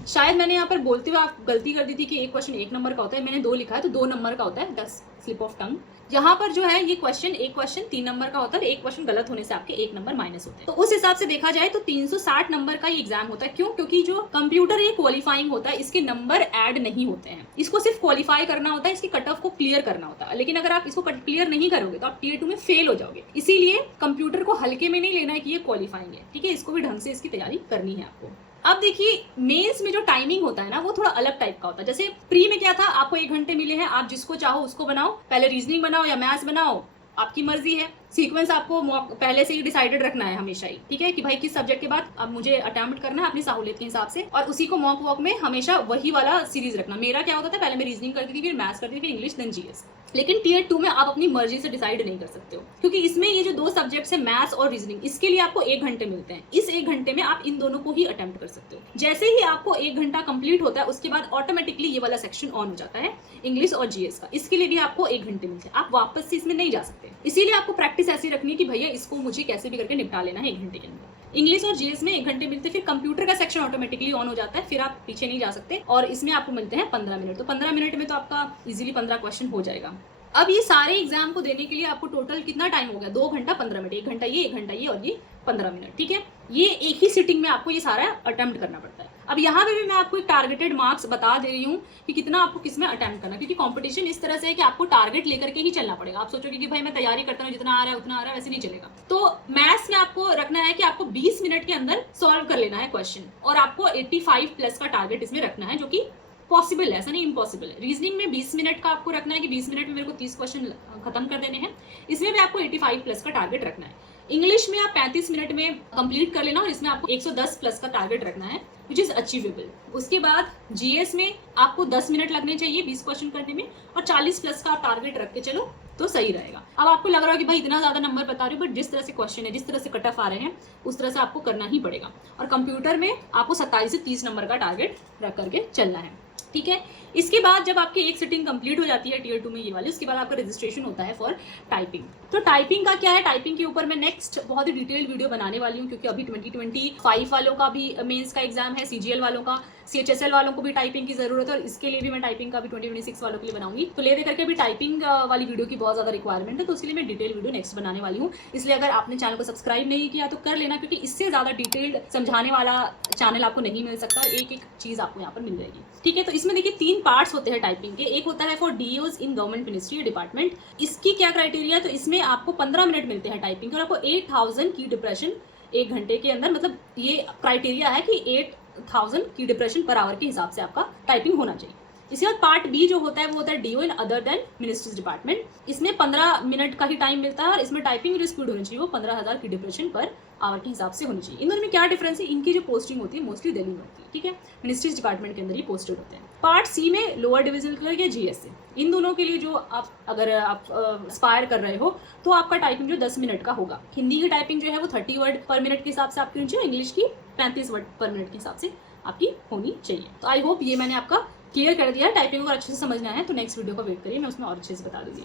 शायद मैंने यहाँ पर बोलते हुए आप गलती कर दी थी कि एक क्वेश्चन 1 नंबर का होता है, मैंने 2 लिखा है, तो 2 नंबर का होता है, 10 स्लिप ऑफ टंग। यहाँ पर जो है ये एक क्वेश्चन 3 नंबर का होता है, एक क्वेश्चन गलत होने से आपके 1 नंबर माइनस होते हैं। तो उस हिसाब से देखा जाए तो 360 नंबर का ये एग्जाम होता है। क्यों? क्योंकि जो कंप्यूटर ये क्वालिफाइंग होता है, इसके नंबर ऐड नहीं होते हैं, इसको सिर्फ क्वालिफाई करना होता है, इसके कट ऑफ को क्लियर करना होता है। लेकिन अगर आप इसको क्लियर नहीं करोगे तो आप टीयर 2 में फेल हो जाओगे। इसीलिए कंप्यूटर को हल्के में नहीं लेना है कि ये क्वालिफाइंग है, ठीक है। इसको भी ढंग से इसकी तैयारी करनी है आपको। अब देखिए, मेंस में जो टाइमिंग होता है ना, वो थोड़ा अलग टाइप का होता है। जैसे प्री में क्या था, आपको 1 घंटे मिले हैं, आप जिसको चाहो उसको बनाओ, पहले रीजनिंग बनाओ या मैथ्स बनाओ, आपकी मर्जी है। सीक्वेंस आपको पहले से ही डिसाइडेड रखना है हमेशा ही, ठीक है, कि भाई किस सब्जेक्ट के बाद अब मुझे अटेम्प्ट करना है अपनी सहूलियत के हिसाब से, और उसी को मॉक वॉक में हमेशा वही वाला सीरीज रखना। मेरा क्या होता था, पहले मैं रीजनिंग करती थी, फिर मैथ्स करती थी, फिर इंग्लिश, देन जीएस। लेकिन टीयर 2 में आप अपनी मर्जी से डिसाइड नहीं कर सकते हो, क्योंकि इसमें ये जो 2 सब्जेक्ट्स है मैथ्स और रीजनिंग, इसके लिए आपको 1 घंटे मिलते हैं। इस 1 घंटे में आप इन दोनों को ही अटेम्प्ट कर सकते हो। जैसे ही आपको 1 घंटा कंप्लीट होता है, उसके बाद ऑटोमेटिकली ये वाला सेक्शन ऑन हो जाता है, इंग्लिश और जीएस का। इसके लिए भी आपको 1 घंटे मिलते हैं, आप वापस से इसमें नहीं जा सकते। इसीलिए आपको प्रैक्टिस ऐसी रखनी है कि भैया इसको मुझे कैसे भी करके निपटा लेना है 1 घंटे के अंदर। इंग्लिश और जीएस में 1 घंटे मिलते हैं, फिर कंप्यूटर का सेक्शन ऑटोमेटिकली ऑन हो जाता है, फिर आप पीछे नहीं जा सकते, और इसमें आपको मिलते हैं 15 मिनट। तो 15 मिनट में तो आपका इजीली 15 क्वेश्चन हो जाएगा। अब ये सारे एग्जाम को देने के लिए आपको टोटल कितना टाइम हो गया, 2 घंटा 15 मिनट, 1 घंटा ये, 1 घंटा ये, और ये 15 मिनट, ठीक है। ये एक ही सिटिंग में आपको ये सारा अटेम्प्ट करना पड़ता है। अब यहाँ पे भी मैं आपको एक टारगेटेड मार्क्स बता दे रही हूँ कि कितना आपको किसमें अटेम्प्ट करना, क्योंकि कंपटीशन इस तरह से है कि आपको टारगेट लेकर के ही चलना पड़ेगा। आप सोचोगे कि भाई मैं तैयारी करता हूँ, जितना आ रहा है उतना आ रहा है, वैसे नहीं चलेगा। तो मैथ्स में आपको रखना है कि आपको 20 मिनट के अंदर सॉल्व कर लेना है क्वेश्चन, और आपको 85 प्लस का टारगेट इसमें रखना है, जो कि पॉसिबल है, ऐसा नहीं इम्पॉसिबल है। रीजनिंग में 20 मिनट का आपको रखना है कि 20 मिनट में मेरे को 30 क्वेश्चन खत्म कर देने हैं, इसमें भी आपको 85 प्लस का टारगेट रखना है। इंग्लिश में आप 35 मिनट में कंप्लीट कर लेना, और इसमें आपको 110 प्लस का टारगेट रखना है, विच इज अचीवेबल। उसके बाद जीएस में आपको 10 मिनट लगने चाहिए 20 क्वेश्चन करने में, और 40 प्लस का टारगेट रख के चलो तो सही रहेगा। अब आपको लग रहा है कि भाई इतना ज्यादा नंबर बता रही हूँ, बट जिस तरह से क्वेश्चन है, जिस तरह से कट ऑफ आ रहे हैं, उस तरह से आपको करना ही पड़ेगा। और कंप्यूटर में आपको 27 से 30 नंबर का टारगेट रख करके चलना है, ठीक है। इसके बाद जब आपकी एक सिटिंग कंप्लीट हो जाती है टीयर 2 में ये वाली, उसके बाद आपका रजिस्ट्रेशन होता है फॉर टाइपिंग। तो टाइपिंग का क्या है, टाइपिंग के ऊपर मैं नेक्स्ट बहुत ही डिटेल्ड वीडियो बनाने वाली हूँ, क्योंकि अभी 2025 वालों का भी मेंस का एग्जाम है, सीजीएल वालों का, सीएचएसएल वालों को भी टाइपिंग की जरूरत है, और इसके लिए भी मैं टाइपिंग का भी 2026 वालों के लिए बनाऊंगी। तो ले दे करके भी टाइपिंग वाली वीडियो की बहुत ज्यादा रिक्वायरमेंट है, तो उसके लिए मैं डिटेल वीडियो नेक्स्ट बनाने वाली हूँ। इसलिए अगर आपने चैनल को सब्सक्राइब नहीं किया तो कर लेना, क्योंकि इससे ज्यादा डिटेल्ड समझाने वाला चैनल आपको नहीं मिल सकता, एक एक चीज आपको यहाँ पर मिल जाएगी, ठीक है। तो इसमें देखिए 3 पार्ट्स होते हैं टाइपिंग के। एक होता है for DOs in government ministry department. इसकी क्या क्राइटेरिया है, तो इसमें आपको 15 मिनट मिलते हैं टाइपिंग के, और आपको 8000 की डिप्रेशन 1 घंटे के अंदर, मतलब ये क्राइटेरिया है कि 8000 की डिप्रेशन पर आवर के हिसाब से आपका टाइपिंग होना चाहिए। इसके बाद पार्ट बी जो होता है वो होता है DO in other than ministries department. इसमें 15 मिनट का ही टाइम मिलता है, और इसमें टाइपिंग जो स्पीड होनी चाहिए वो 15,000 की डिप्रेशन पर आवर के हिसाब से होनी चाहिए। इन दोनों में क्या डिफरेंस है, इनकी जो पोस्टिंग होती है मोस्टली दिल्ली में होती है, ठीक है, मिनिस्ट्रीज डिपार्टमेंट के अंदर ही पोस्टेड होते हैं। पार्ट सी में लोअर डिविजनल क्लर्क या जीएस से, इन दोनों के लिए जो अगर आप एस्पायर कर रहे हो तो आपका टाइपिंग जो 10 मिनट का होगा। हिंदी की टाइपिंग जो है वो 30 वर्ड पर मिनट के हिसाब से आपकी होनी चाहिए, इंग्लिश की 35 वर्ड पर मिनट के हिसाब से आपकी होनी चाहिए। तो आई होप ये मैंने आपका क्लियर कर दिया। टाइपिंग अगर अच्छे से समझना है तो नेक्स्ट वीडियो का वेट करिए, मैं उसमें और अच्छे से बता दूंगी।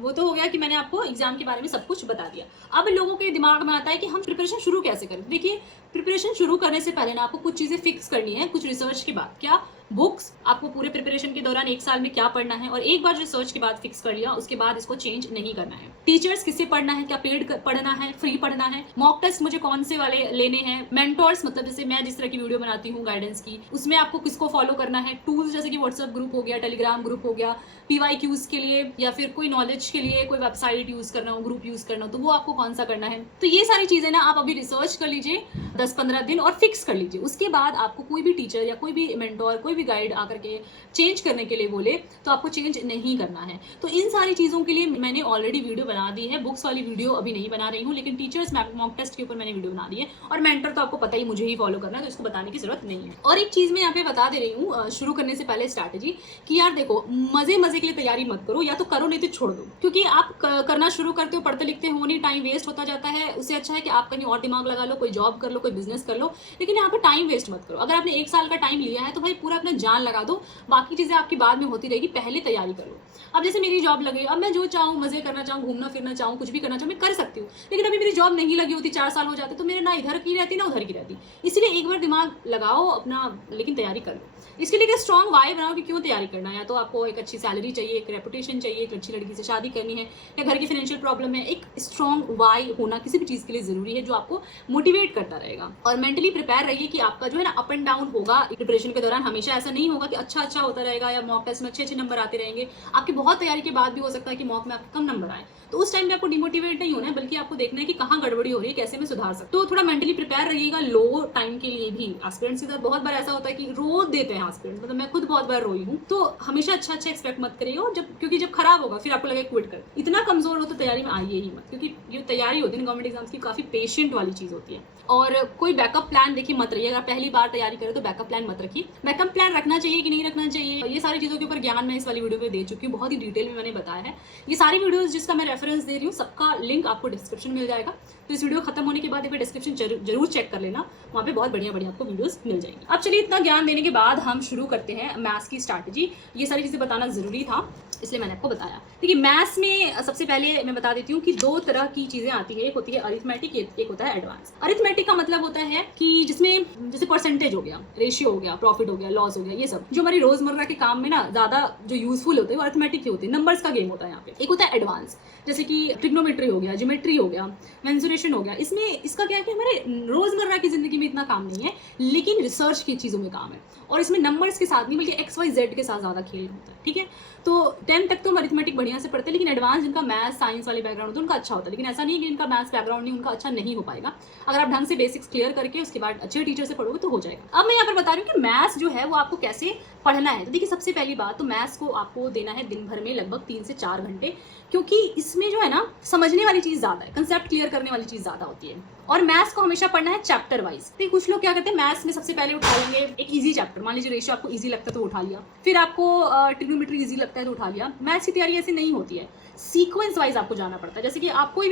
वो तो हो गया कि मैंने आपको एग्जाम के बारे में सब कुछ बता दिया। अब लोगों के दिमाग में आता है कि हम प्रिपरेशन शुरू कैसे करें। देखिए, प्रिपरेशन शुरू करने से पहले ना आपको कुछ चीज़ें फिक्स करनी है, कुछ रिसर्च के बाद। क्या? बुक्स आपको पूरे प्रिपरेशन के दौरान 1 साल में क्या पढ़ना है, और एक बार रिसर्च के बाद फिक्स कर लिया, उसके बाद इसको चेंज नहीं करना है। टीचर्स किससे पढ़ना है, क्या पेड पढ़ना है, फ्री पढ़ना है, मॉक टेस्ट मुझे कौन से वाले लेने हैं, मेंटोर्स मतलब जैसे मैं जिस तरह की वीडियो बनाती हूँ गाइडेंस की, उसमें आपको किसको फॉलो करना है, टूल्स जैसे कि व्हाट्सएप ग्रुप हो गया, टेलीग्राम ग्रुप हो गया, PYQs के लिए या फिर कोई नॉलेज के लिए कोई वेबसाइट यूज करना हो, ग्रुप यूज करना हो, तो वो आपको कौन सा करना है। तो ये सारी चीजें ना आप अभी रिसर्च कर लीजिए 10-15 दिन और फिक्स कर लीजिए। उसके बाद आपको कोई भी टीचर या कोई भी मेंटोर, कोई भी गाइड आकर के चेंज करने के लिए बोले तो आपको चेंज नहीं करना है। तो इन सारी चीज़ों के लिए मैंने ऑलरेडी वीडियो बना दी है। बुक्स वाली वीडियो अभी नहीं बना रही हूँ, लेकिन टीचर्स मॉक टेस्ट के ऊपर मैंने वीडियो बना दी है। और मेंटर तो आपको पता ही, मुझे ही फॉलो करना है, तो इसको बताने की जरूरत नहीं है। और एक चीज़ मैं यहाँ पे बता दे रही हूँ शुरू करने से पहले स्ट्रैटेजी, कि यार देखो, मजे मजे के लिए तैयारी मत करो, या तो करो नहीं तो छोड़ दो। क्योंकि आप करना शुरू करते हो, पढ़ते लिखते हो नहीं, टाइम वेस्ट होता जाता है। उससे अच्छा है कि आप कहीं और दिमाग लगा लो, कोई जॉब कर लो, कोई बिजनेस कर लो, लेकिन यहाँ पे टाइम वेस्ट मत करो। अगर आपने 1 साल का टाइम लिया है तो भाई पूरा अपना जान लगा दो, बाकी चीज़ें आपकी बाद में होती रहेगी, पहले तैयारी कर लो। अब जैसे मेरी जॉब लगी, अब मैं जो चाहूँ, मजे करना चाहूँ, घूमना फिरना चाहूँ, कुछ भी करना चाहूँ, मैं कर सकती हूँ। लेकिन अभी मेरी जॉब नहीं लगी होती, 4 साल हो जाते, तो मेरे ना इधर की रहती ना उधर की रहती। इसलिए एक बार दिमाग लगाओ अपना, लेकिन तैयारी कर लो। इसके लिए स्ट्रॉन्ग वाई बनाओ कि क्यों तैयारी करना है। या तो आपको एक अच्छी सैलरी चाहिए, एक रेपुटेशन चाहिए, एक अच्छी लड़की से शादी करनी है, या घर की फाइनेंशियल प्रॉब्लम है। एक स्ट्रॉन्ग वाई होना किसी भी चीज़ के लिए जरूरी है, जो आपको मोटिवेट करता रहेगा। और मेंटली प्रिपेयर रहिए कि आपका जो है ना अप एंड डाउन होगा प्रिपरेशन के दौरान। हमेशा ऐसा नहीं होगा कि अच्छा होता रहेगा या मॉक टेस्ट में अच्छे नंबर आते रहेंगे। आपकी बहुत तैयारी के बाद भी हो सकता है कि मॉक में आपके कम नंबर आए, तो उस टाइम में आपको डिमोटिवेट नहीं होना है, बल्कि आपको देखना है कि कहाँ गड़बड़ी हो रही है, कैसे मैं सुधार सकता हूँ। तो थोड़ा मेंटली प्रिपेयर रहिएगा लो टाइम के लिए भी। एस्पिरेंट्स के साथ बहुत बार ऐसा होता है कि रो देते हैं एस्पिरेंट्स, मतलब मैं खुद बहुत बार रोई हूँ। तो हमेशा अच्छा एक्सपेक्ट मत करिएगा, क्योंकि जब खराब होगा फिर आपको लगे क्विट कर। इतना कमजोर हो तो तैयारी में आइए ही मत, क्योंकि ये तैयारी होती है गवर्नमेंट एग्जाम्स की, काफी पेशेंट वाली चीज होती है। और कोई बैकअप प्लान देखिए मत रहिए। अगर पहली बार तैयारी करें तो बैकअप प्लान मत रखिए। बैकअप प्लान रखना चाहिए कि नहीं रखना चाहिए, ये सारी चीज़ों के ऊपर ज्ञान मैं इस वाली वीडियो में दे चुकी हूँ, बहुत ही डिटेल में मैंने बताया है। ये सारी वीडियोस जिसका मैं रेफरेंस दे रही हूँ, सबका लिंक आपको डिस्क्रिप्शन में मिल जाएगा। तो इस वीडियो खत्म होने के बाद एक बार डिस्क्रिप्शन जरूर चेक कर लेना, वहाँ पे बहुत बढ़िया आपको वीडियोस मिल जाएंगी। अब चलिए, इतना ज्ञान देने के बाद हम शुरू करते हैं मैथ्स की स्ट्रैटेजी। ये सारी चीज़ें बताना जरूरी था, इसलिए मैंने आपको बताया। देखिए, मैथ्स में सबसे पहले मैं बता देती हूँ कि 2 तरह की चीजें आती है। एक होती है अरिथमेटिक, एक होता है एडवांस। अरिथमेटिक का मतलब होता है कि जिसमें जैसे परसेंटेज हो गया, रेशियो हो गया, प्रॉफिट हो गया, लॉस हो गया, ये सब जो हमारी रोजमर्रा के काम में ना ज्यादा जो यूजफुल होते हैं वो अरिथमेटिक ही होते हैं। नंबर्स का गेम होता है यहाँ पे। एक होता है एडवांस, जैसे कि ट्रिग्नोमेट्री हो गया, ज्योमेट्री हो गया, मेंसुरेशन हो गया। इसमें इसका क्या है कि हमारे रोजमर्रा की जिंदगी में इतना काम नहीं है, लेकिन रिसर्च की चीजों में काम है। और इसमें नंबर्स के साथ नहीं, बल्कि XYZ के साथ ज्यादा खेल होता है। ठीक है, तो 10 तक तो हम अरिथमेटिक बढ़िया से पढ़ते हैं, लेकिन एडवांस जिनका मैथ्स साइंस वाले बैकग्राउंड होता है उनका अच्छा होता है। लेकिन ऐसा नहीं है कि जिनका मैथ्स बैकग्राउंड नहीं उनका अच्छा नहीं हो पाएगा। अगर आप ढंग से बेसिक्स क्लियर करके उसके बाद अच्छे टीचर से पढ़ोगे तो हो जाएगा। अब मैं यहाँ पर बता रही हूँ कि मैथ्स जो है वो आपको कैसे पढ़ना है। तो देखिए, सबसे पहली बात तो मैथ्स को आपको देना है दिन भर में लगभग 3 से 4 घंटे, क्योंकि इसमें जो है ना समझने वाली चीज़ ज़्यादा है, कंसेप्ट क्लियर करने वाली चीज़ ज़्यादा होती है। और मैथ्स को हमेशा पढ़ना है चैप्टर वाइज। तो कुछ लोग क्या करते हैं, मैथ्स में सबसे पहले उठा लेंगे एक इजी चैप्टर, मान लीजिए रेशियो आपको इजी लगता है तो उठा लिया, फिर आपको ट्रिग्नोमेट्री इजी लगता है तो उठा लिया। मैथ्स की तैयारी ऐसी नहीं होती है, सीक्वेंस वाइज आपको जाना पड़ता है। जैसे कि आप कोई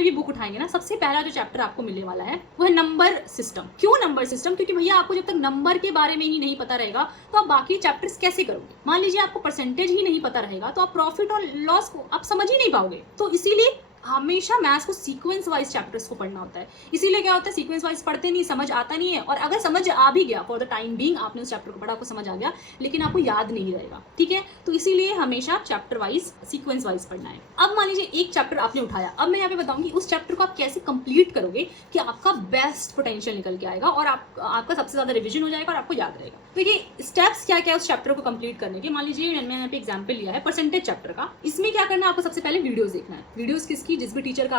भी बुक उठाएंगे ना, सबसे पहला जो चैप्टर आपको मिलने वाला है वो है नंबर सिस्टम। क्यों नंबर सिस्टम? क्योंकि भैया आपको जब तक नंबर के बारे में ही नहीं पता रहेगा तो आप बाकी चैप्टर्स कैसे करोगे। मान लीजिए आपको परसेंटेज ही नहीं पता रहेगा तो आप प्रॉफिट और लॉस को आप समझ ही नहीं पाओगे। तो इसीलिए हमेशा मैथ्स को सीक्वेंस वाइज चैप्टर्स को पढ़ना होता है। इसीलिए क्या होता है, सीक्वेंस वाइज पढ़ते नहीं, समझ आता नहीं है। और अगर समझ आ भी गया फॉर द टाइम बीइंग, आपने उस चैप्टर को पढ़ा, आपको समझ आ गया, लेकिन आपको याद नहीं रहेगा। ठीक है, तो इसीलिए हमेशा चैप्टर वाइज सीक्वेंस वाइज पढ़ना है। अब मान लीजिए एक चैप्टर आपने उठाया, अब मैं यहाँ पे बताऊंगी उस चैप्टर को आप कैसे कंप्लीट करोगे कि आपका बेस्ट पोटेंशियल निकल के आएगा और आपका सबसे ज्यादा रिविजन हो जाएगा और आपको याद रहेगा। तो ये स्टेप्स क्या क्या उस चैप्टर को कंप्लीट करने के। मान लीजिए मैंने यहाँ पे एग्जाम्पल लिया है परसेंटेज चैप्टर का। इसमें क्या करना है, आपको सबसे पहले वीडियोस देखना है। वीडियोस किसकी? जिस भी टीचर का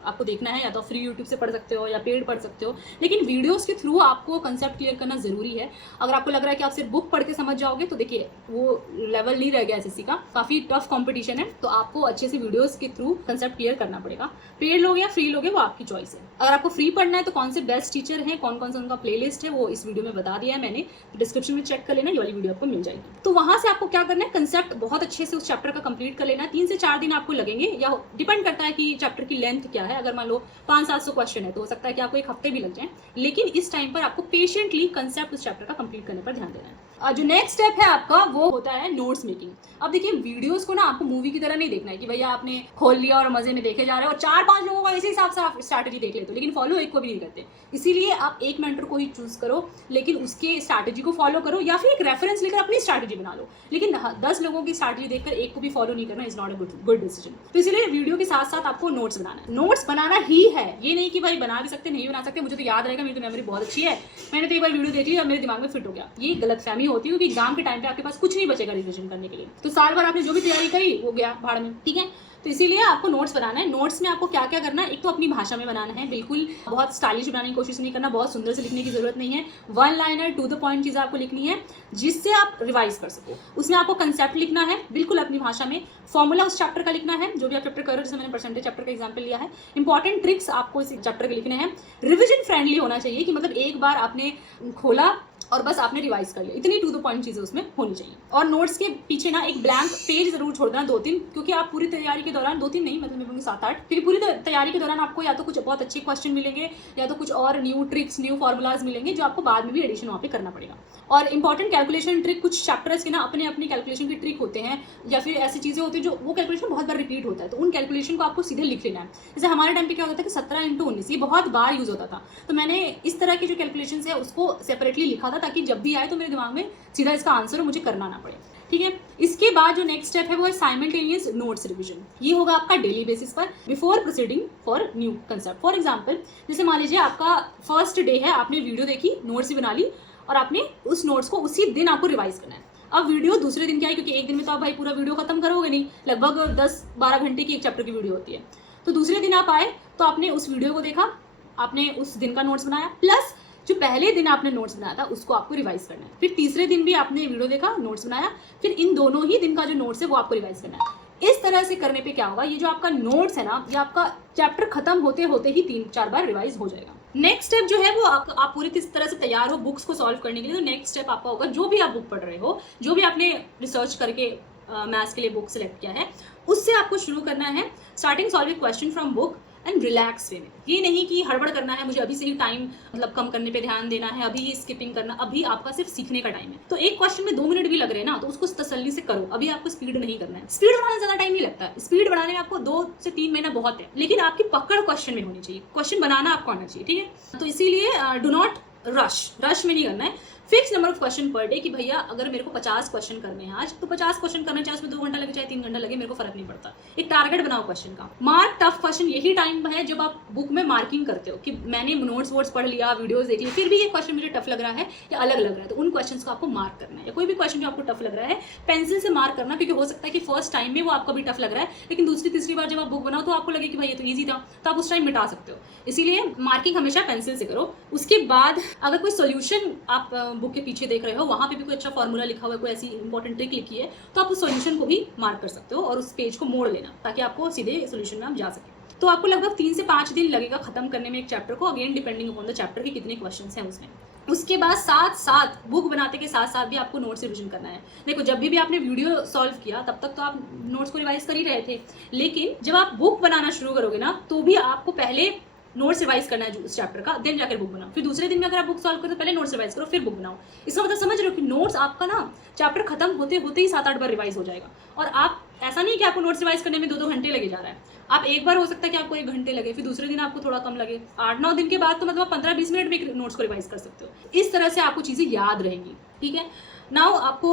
आपको देखना है, या तो फ्री यूट्यूब से पढ़ सकते हो या पेड पढ़ सकते हो, लेकिन वीडियोस के थ्रू आपको कंसेप्ट क्लियर करना जरूरी है। अगर आपको लग रहा है कि आप सिर्फ बुक पढ़ के समझ जाओगे तो देखिए वो लेवल नहीं रह गया एसएससी का, काफी टफ कंपटीशन है। तो आपको अच्छे से वीडियोस के थ्रू कंसेप्ट क्लियर करना पड़ेगा। पेड लोगे या फ्री लोगे वो आपकी चॉइस है। अगर आपको फ्री पढ़ना है तो कौन से बेस्ट टीचर हैं, कौन कौन सा उनका प्लेलिस्ट है, वो इस वीडियो में बता दिया है मैंने, तो डिस्क्रिप्शन में चेक कर लेना, ये वाली वीडियो आपको मिल जाएगी। तो वहां से आपको क्या करना है, कंसेप्ट बहुत अच्छे से उस चैप्टर का कंप्लीट कर लेना। 3 से 4 दिन आपको लगेंगे, या डिपेंड करता है कि चैप्टर की लेंथ क्या है। अगर मान लो 500-700 क्वेश्चन है तो हो सकता है कि आपको एक हफ्ते भी लग जाए, लेकिन इस टाइम पर आपको पेशेंटली कंसेप्ट उस चैप्टर का कंप्लीट करने पर ध्यान देना है। जो नेक्स्ट स्टेप है आपका वो होता है नोट्स मेकिंग। अब देखिए वीडियोस को ना आपको मूवी की तरह नहीं देखना है कि भैया आपने खोल लिया और मजे में देखे जा रहे हो और 4-5 लोगों का इसी हिसाब से आप स्ट्रैटेजी देख लेते हो, लेकिन फॉलो एक को भी नहीं करते। इसीलिए आप एक मेंटर को ही चूज करो, लेकिन उसके स्ट्रैटेजी को फॉलो करो, या फिर एक रेफरेंस लेकर अपनी स्ट्रैटेजी बना लो। लेकिन 10 लोगों की स्ट्रैटेजी देखकर एक को भी फॉलो नहीं करना is not a good decision. तो इसलिए वीडियो के साथ साथ आपको नोट्स बनाना है। नोट्स बनाना ही है, ये नहीं कि भाई बना भी सकते नहीं बना सकते, मुझे तो याद रहेगा, मेरी तो मेमोरी बहुत अच्छी है, मैंने तो एक बार वीडियो देख ली और मेरे दिमाग में फिट हो गया। ये गलतफहमी होती है, क्योंकि एग्जाम के टाइम पे आपके पास कुछ नहीं बचेगा रिविजन करने के लिए। तो साल भर आपने जो भी तैयारी करी वो गया भाड़ में, ठीक है। तो इसीलिए आपको नोट्स बनाना है। नोट्स में आपको क्या क्या करना है, एक तो अपनी भाषा में बनाना है, बिल्कुल बहुत स्टाइलिश बनाने की कोशिश नहीं करना, बहुत सुंदर से लिखने की जरूरत नहीं है। 1 लाइनर टू द पॉइंट चीज़ें आपको लिखनी है जिससे आप रिवाइज कर सको। उसमें आपको कंसेप्ट लिखना है बिल्कुल अपनी भाषा में, फॉर्मूला उस चैप्टर का लिखना है जो भी आप चैप्टर कर रहे हो, जैसे मैंने परसेंटेज चैप्टर का एग्जाम्पल लिया है। इंपॉर्टेंट ट्रिक्स आपको इस चैप्टर के लिखने हैं। रिविजन फ्रेंडली होना चाहिए कि मतलब एक बार आपने खोला और बस आपने रिवाइज कर लिया, इतनी टू द पॉइंट चीजें उसमें होनी चाहिए। और नोट्स के पीछे ना एक ब्लैंक पेज जरूर छोड़ देना 2-3, क्योंकि आप पूरी तैयारी के दौरान 2-3 नहीं, मतलब मैं बोलूँगी 7-8, क्योंकि पूरी तैयारी के दौरान आपको या तो कुछ बहुत अच्छे क्वेश्चन मिलेंगे या तो कुछ और न्यू ट्रिक्स न्यू फॉर्मूलाज मिलेंगे जो आपको बाद में भी एडिशन वहाँ पे करना पड़ेगा। और इंपॉर्टेंट कैलकुलेशन ट्रिक, कुछ चैप्टर्स के ना अपने अपने कैलकुलेशन की ट्रिक होते हैं, या फिर ऐसी चीजें होती है जो वो कैलकुलेशन बहुत बार रिपीट होता है, तो उन कैलकुलेशन को आपको सीधे लिख लेना है। जैसे हमारे टाइम पे क्या होता था कि 17x19 ये बहुत बार यूज होता था, तो मैंने इस तरह के जो कैलकुलेशन है उसको सेपरेटली लिखा था ताकि जब भी आए तो मेरे दिमाग में सीधा इसका आंसर मुझे करना ना पड़े, ठीक है। इसके बाद जो नेक्स्ट स्टेप है वो है साइमल्टेनियस नोट्स रिवीजन। ये होगा आपका डेली बेसिस पर before proceeding for new concept. For example, जैसे मान लीजिए आपका फर्स्ट डे है, आपने वीडियो देखी, नोट्स भी बना ली और आपने उस नोट्स को उसी दिन आपको रिवाइज करना है। अब वीडियो दूसरे दिन क्या है, क्योंकि एक दिन में तो आप भाई पूरा वीडियो खत्म करोगे नहीं, लगभग 10-12 घंटे की एक चैप्टर की वीडियो होती है। तो दूसरे दिन आप आए तो आपने उस वीडियो को देखा, आपने उस दिन का नोट्स बनाया, प्लस जो पहले दिन आपने नोट्स बनाया था उसको आपको रिवाइज करना है। फिर तीसरे दिन भी आपने वीडियो देखा, नोट्स बनाया, फिर इन दोनों ही दिन का जो नोट्स है वो आपको रिवाइज करना है। इस तरह से करने पे क्या होगा, ये जो आपका नोट्स है ना, ये आपका चैप्टर खत्म होते होते ही 3-4 बार रिवाइज हो जाएगा। नेक्स्ट स्टेप जो है वो आप पूरी तरह से तैयार हो बुक्स को सॉल्व करने के लिए। तो नेक्स्ट स्टेप आपका होगा, जो भी आप बुक पढ़ रहे हो, जो भी आपने रिसर्च करके मैथ्स के लिए बुक सेलेक्ट किया है, उससे आपको शुरू करना है starting solving question from book and relax way में। ये नहीं कि हड़बड़ करना है, मुझे अभी से ही टाइम मतलब कम करने पे ध्यान देना है, अभी स्किपिंग करना, अभी आपका सिर्फ सीखने का टाइम है। तो एक क्वेश्चन में 2 मिनट भी लग रहे हैं ना, तो उसको तसल्ली से करो, अभी आपको स्पीड नहीं करना है। स्पीड बढ़ाने ज्यादा टाइम नहीं लगता है, स्पीड बढ़ाने में आपको 2 से 3 महीना बहुत है, लेकिन आपकी पकड़ क्वेश्चन में होनी चाहिए, क्वेश्चन बनाना आपको आना चाहिए, ठीक है। तो इसीलिए डू नॉट रश में नहीं करना है। Fix number of question per day कि भैया अगर मेरे को 50 क्वेश्चन करने हैं आज, तो 50 क्वेश्चन करने चाहे उसमें 2 घंटा लगे चाहे 3 घंटा लगे, मेरे को फर्क नहीं पड़ता। एक टारगेट बनाओ क्वेश्चन का। मार्क टफ क्वेश्चन यही टाइम है जब आप बुक में मार्किंग करते हो कि मैंने नोट्स वोट्स पढ़ लिया, वीडियोस देख ली, फिर भी ये क्वेश्चन मुझे टफ लग रहा है या अलग लग रहा है, तो उन क्वेश्चन को आपको मार्क करना है। या कोई भी क्वेश्चन जो आपको टफ लग रहा है पेंसिल से मार्क करना, क्योंकि हो सकता है कि फर्स्ट टाइम में वो आपको भी टफ लग रहा है, लेकिन दूसरी तीसरी बार जब आप बुक बनाओ तो आपको लगे कि भाई ये तो ईजी था, तो आप उस टाइम मिटा सकते हो। इसीलिए मार्किंग हमेशा पेंसिल से करो। उसके बाद अगर कोई सोल्यूशन आप बुक के पीछे देख रहे हो, वहां पे भी कोई अच्छा फॉर्मूला लिखा हुआ है, कोई ऐसी इंपॉर्टेंट ट्रिक लिखी है, तो आप उस सॉल्यूशन को भी मार्क कर सकते हो और उस पेज को मोड़ लेना ताकि आपको सीधे सॉल्यूशन में आप जा सके। तो आपको लगभग 3 से 5 दिन लगेगा खत्म करने में एक चैप्टर को, again depending upon the chapter के कितने क्वेश्चंस हैं उसमें। उसके बाद साथ साथ बुक बनाते के साथ साथ भी आपको नोट्स रिविजन करना है। देखो जब भी आपने वीडियो सॉल्व किया तब तक तो आप नोट्स को रिवाइज कर ही रहे थे, लेकिन जब आप बुक बनाना शुरू करोगे ना, तो भी आपको पहले नोट्स रिवाइज करना है उस चैप्टर का, देन जाकर बुक बनाओ। फिर दूसरे दिन में अगर आप बुक सॉल्व करो तो पहले नोट्स रिवाइज करो फिर बुक बनाओ। इसका मतलब समझ रहे हो कि नोट्स आपका ना चैप्टर खत्म होते होते ही 7-8 बार रिवाइज हो जाएगा। और आप ऐसा नहीं कि आपको नोट्स रिवाइज करने में 2-2 घंटे लगे जा रहा है, आप एक बार हो सकता है कि आपको 1 घंटे लगे, फिर दूसरे दिन आपको थोड़ा कम लगे, 8-9 दिन के बाद तो मतलब 15-20 मिनट में नोट्स को रिवाइज कर सकते हो। इस तरह से आपको चीज़ें याद रहेंगी, ठीक है। नाउ आपको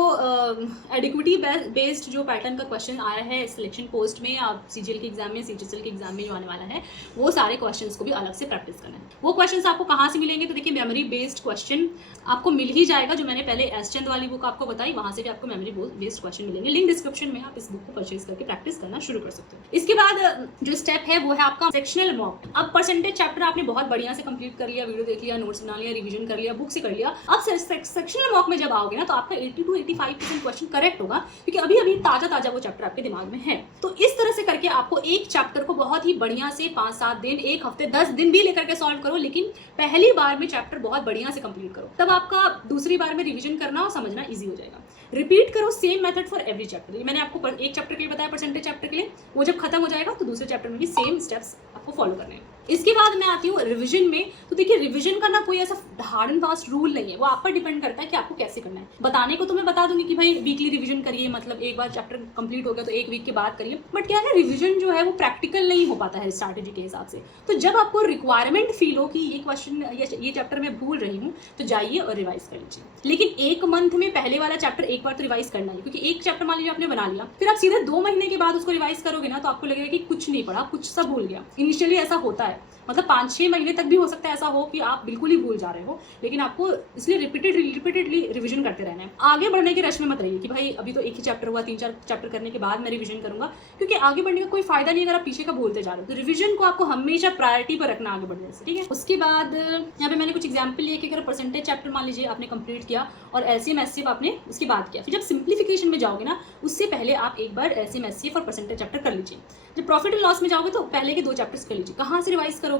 एडिक्विटी बेस्ड जो पैटर्न का क्वेश्चन आया है सिलेक्शन पोस्ट में, आप सीजीएल के एग्जाम में, सीजीएल के एग्जाम में जो आने वाला है, वो सारे क्वेश्चंस को भी अलग से प्रैक्टिस करना है। वो क्वेश्चंस आपको कहाँ से मिलेंगे, तो देखिए मेमोरी बेस्ड क्वेश्चन आपको मिल ही जाएगा, जो मैंने पहले एस चंद वाली बुक आपको बताई, वहाँ से भी आपको मेमोरी बेस्ड क्वेश्चन मिलेंगे। लिंक डिस्क्रिप्शन में, आप इस बुक को परचेज करके प्रैक्टिस करना शुरू कर सकते हो। इसके बाद जो स्टेप है वो है आपका सेक्शनल मॉक। अब परसेंटेज चैप्टर आपने बहुत बढ़िया से कंप्लीट कर लिया, वीडियो देख लिया, नोट्स बना लिया, रिविजन कर लिया, बुक से कर लिया। अब सेक्शनल मॉक में जब आओगे ना, तो आपका 80 to 85% क्वेश्चन करेक्ट होगा, क्योंकि अभी अभी ताजा वो चैप्टर आपके दिमाग में है। तो इस तरह से करके आपको एक चैप्टर को बहुत ही बढ़िया से 5-7 दिन, 1 हफ्ते, 10 दिन भी लेकर के सॉल्व करो, लेकिन पहली बार में चैप्टर बहुत बढ़िया से कंप्लीट करो, तब आपका दूसरी बार में रिवीजन करना और समझना ईजी हो जाएगा। रिपीट करो same method for every chapter. मैंने आपको एक चैप्टर के लिए बताया, परसेंटेज चैप्टर के लिए, वो जब खत्म हो जाएगा तो दूसरे चैप्टर में भी सेम स्टेप्स आपको फॉलो करने हैं। इसके बाद मैं आती हूँ रिवीजन में। तो देखिए रिवीजन का ना कोई ऐसा हार्ड एंड फास्ट रूल नहीं है, वो आप पर डिपेंड करता है कि आपको कैसे करना है। बताने को तो मैं बता दूंगी कि भाई वीकली रिवीजन करिए, मतलब एक बार चैप्टर कंप्लीट हो गया तो एक वीक के बाद करिए, बट क्या है रिवीजन जो है वो प्रैक्टिकल नहीं हो पाता है स्ट्रैटेजी के हिसाब से। तो जब आपको रिक्वायरमेंट फील हो कि ये क्वेश्चन या ये चैप्टर मैं भूल रही हूँ तो जाइए और रिवाइज कर लीजिए। लेकिन एक मंथ में पहले वाला चैप्टर एक बार तो रिवाइज करना है, क्योंकि एक चैप्टर मान लीजिए आपने बना लिया, फिर आप सीधे 2 महीने के बाद उसको रिवाइज करोगे ना तो आपको लगेगा कि कुछ नहीं पढ़ा, कुछ सब भूल गया। इनिशियली ऐसा होता है, मतलब 5-6 महीने तक भी हो सकता है ऐसा हो कि आप बिल्कुल ही भूल जा रहे हो, लेकिन आपको इसलिए रिपीटेडली रिवीजन करते रहना है। आगे बढ़ने के रश में मत रहिए कि भाई अभी तो एक ही चैप्टर हुआ, 3-4 चैप्टर करने के बाद मैं रिवीजन करूंगा, क्योंकि आगे बढ़ने का कोई फायदा नहीं अगर आप पीछे का भूलते जा रहे हो। तो रिवीजन को आपको हमेशा प्रायोरिटी पर रखना आगे बढ़ने से, ठीक है। उसके बाद यहाँ पे मैंने कुछ एग्जाम्पल लिए कि अगर परसेंटेज चैप्टर मान लीजिए आपने कंप्लीट किया और LCM HCF आपने उसके बाद किया, फिर जब सिंप्लीफिकेशन में जाओगे ना उससे पहले आप एक बार LCM HCF और परसेंटेज चैप्टर कर लीजिए। जब प्रॉफिट एंड लॉस में जाओगे तो पहले के 2 चैप्टर्स कर लीजिए। कहाँ से रिवाइज करोगे?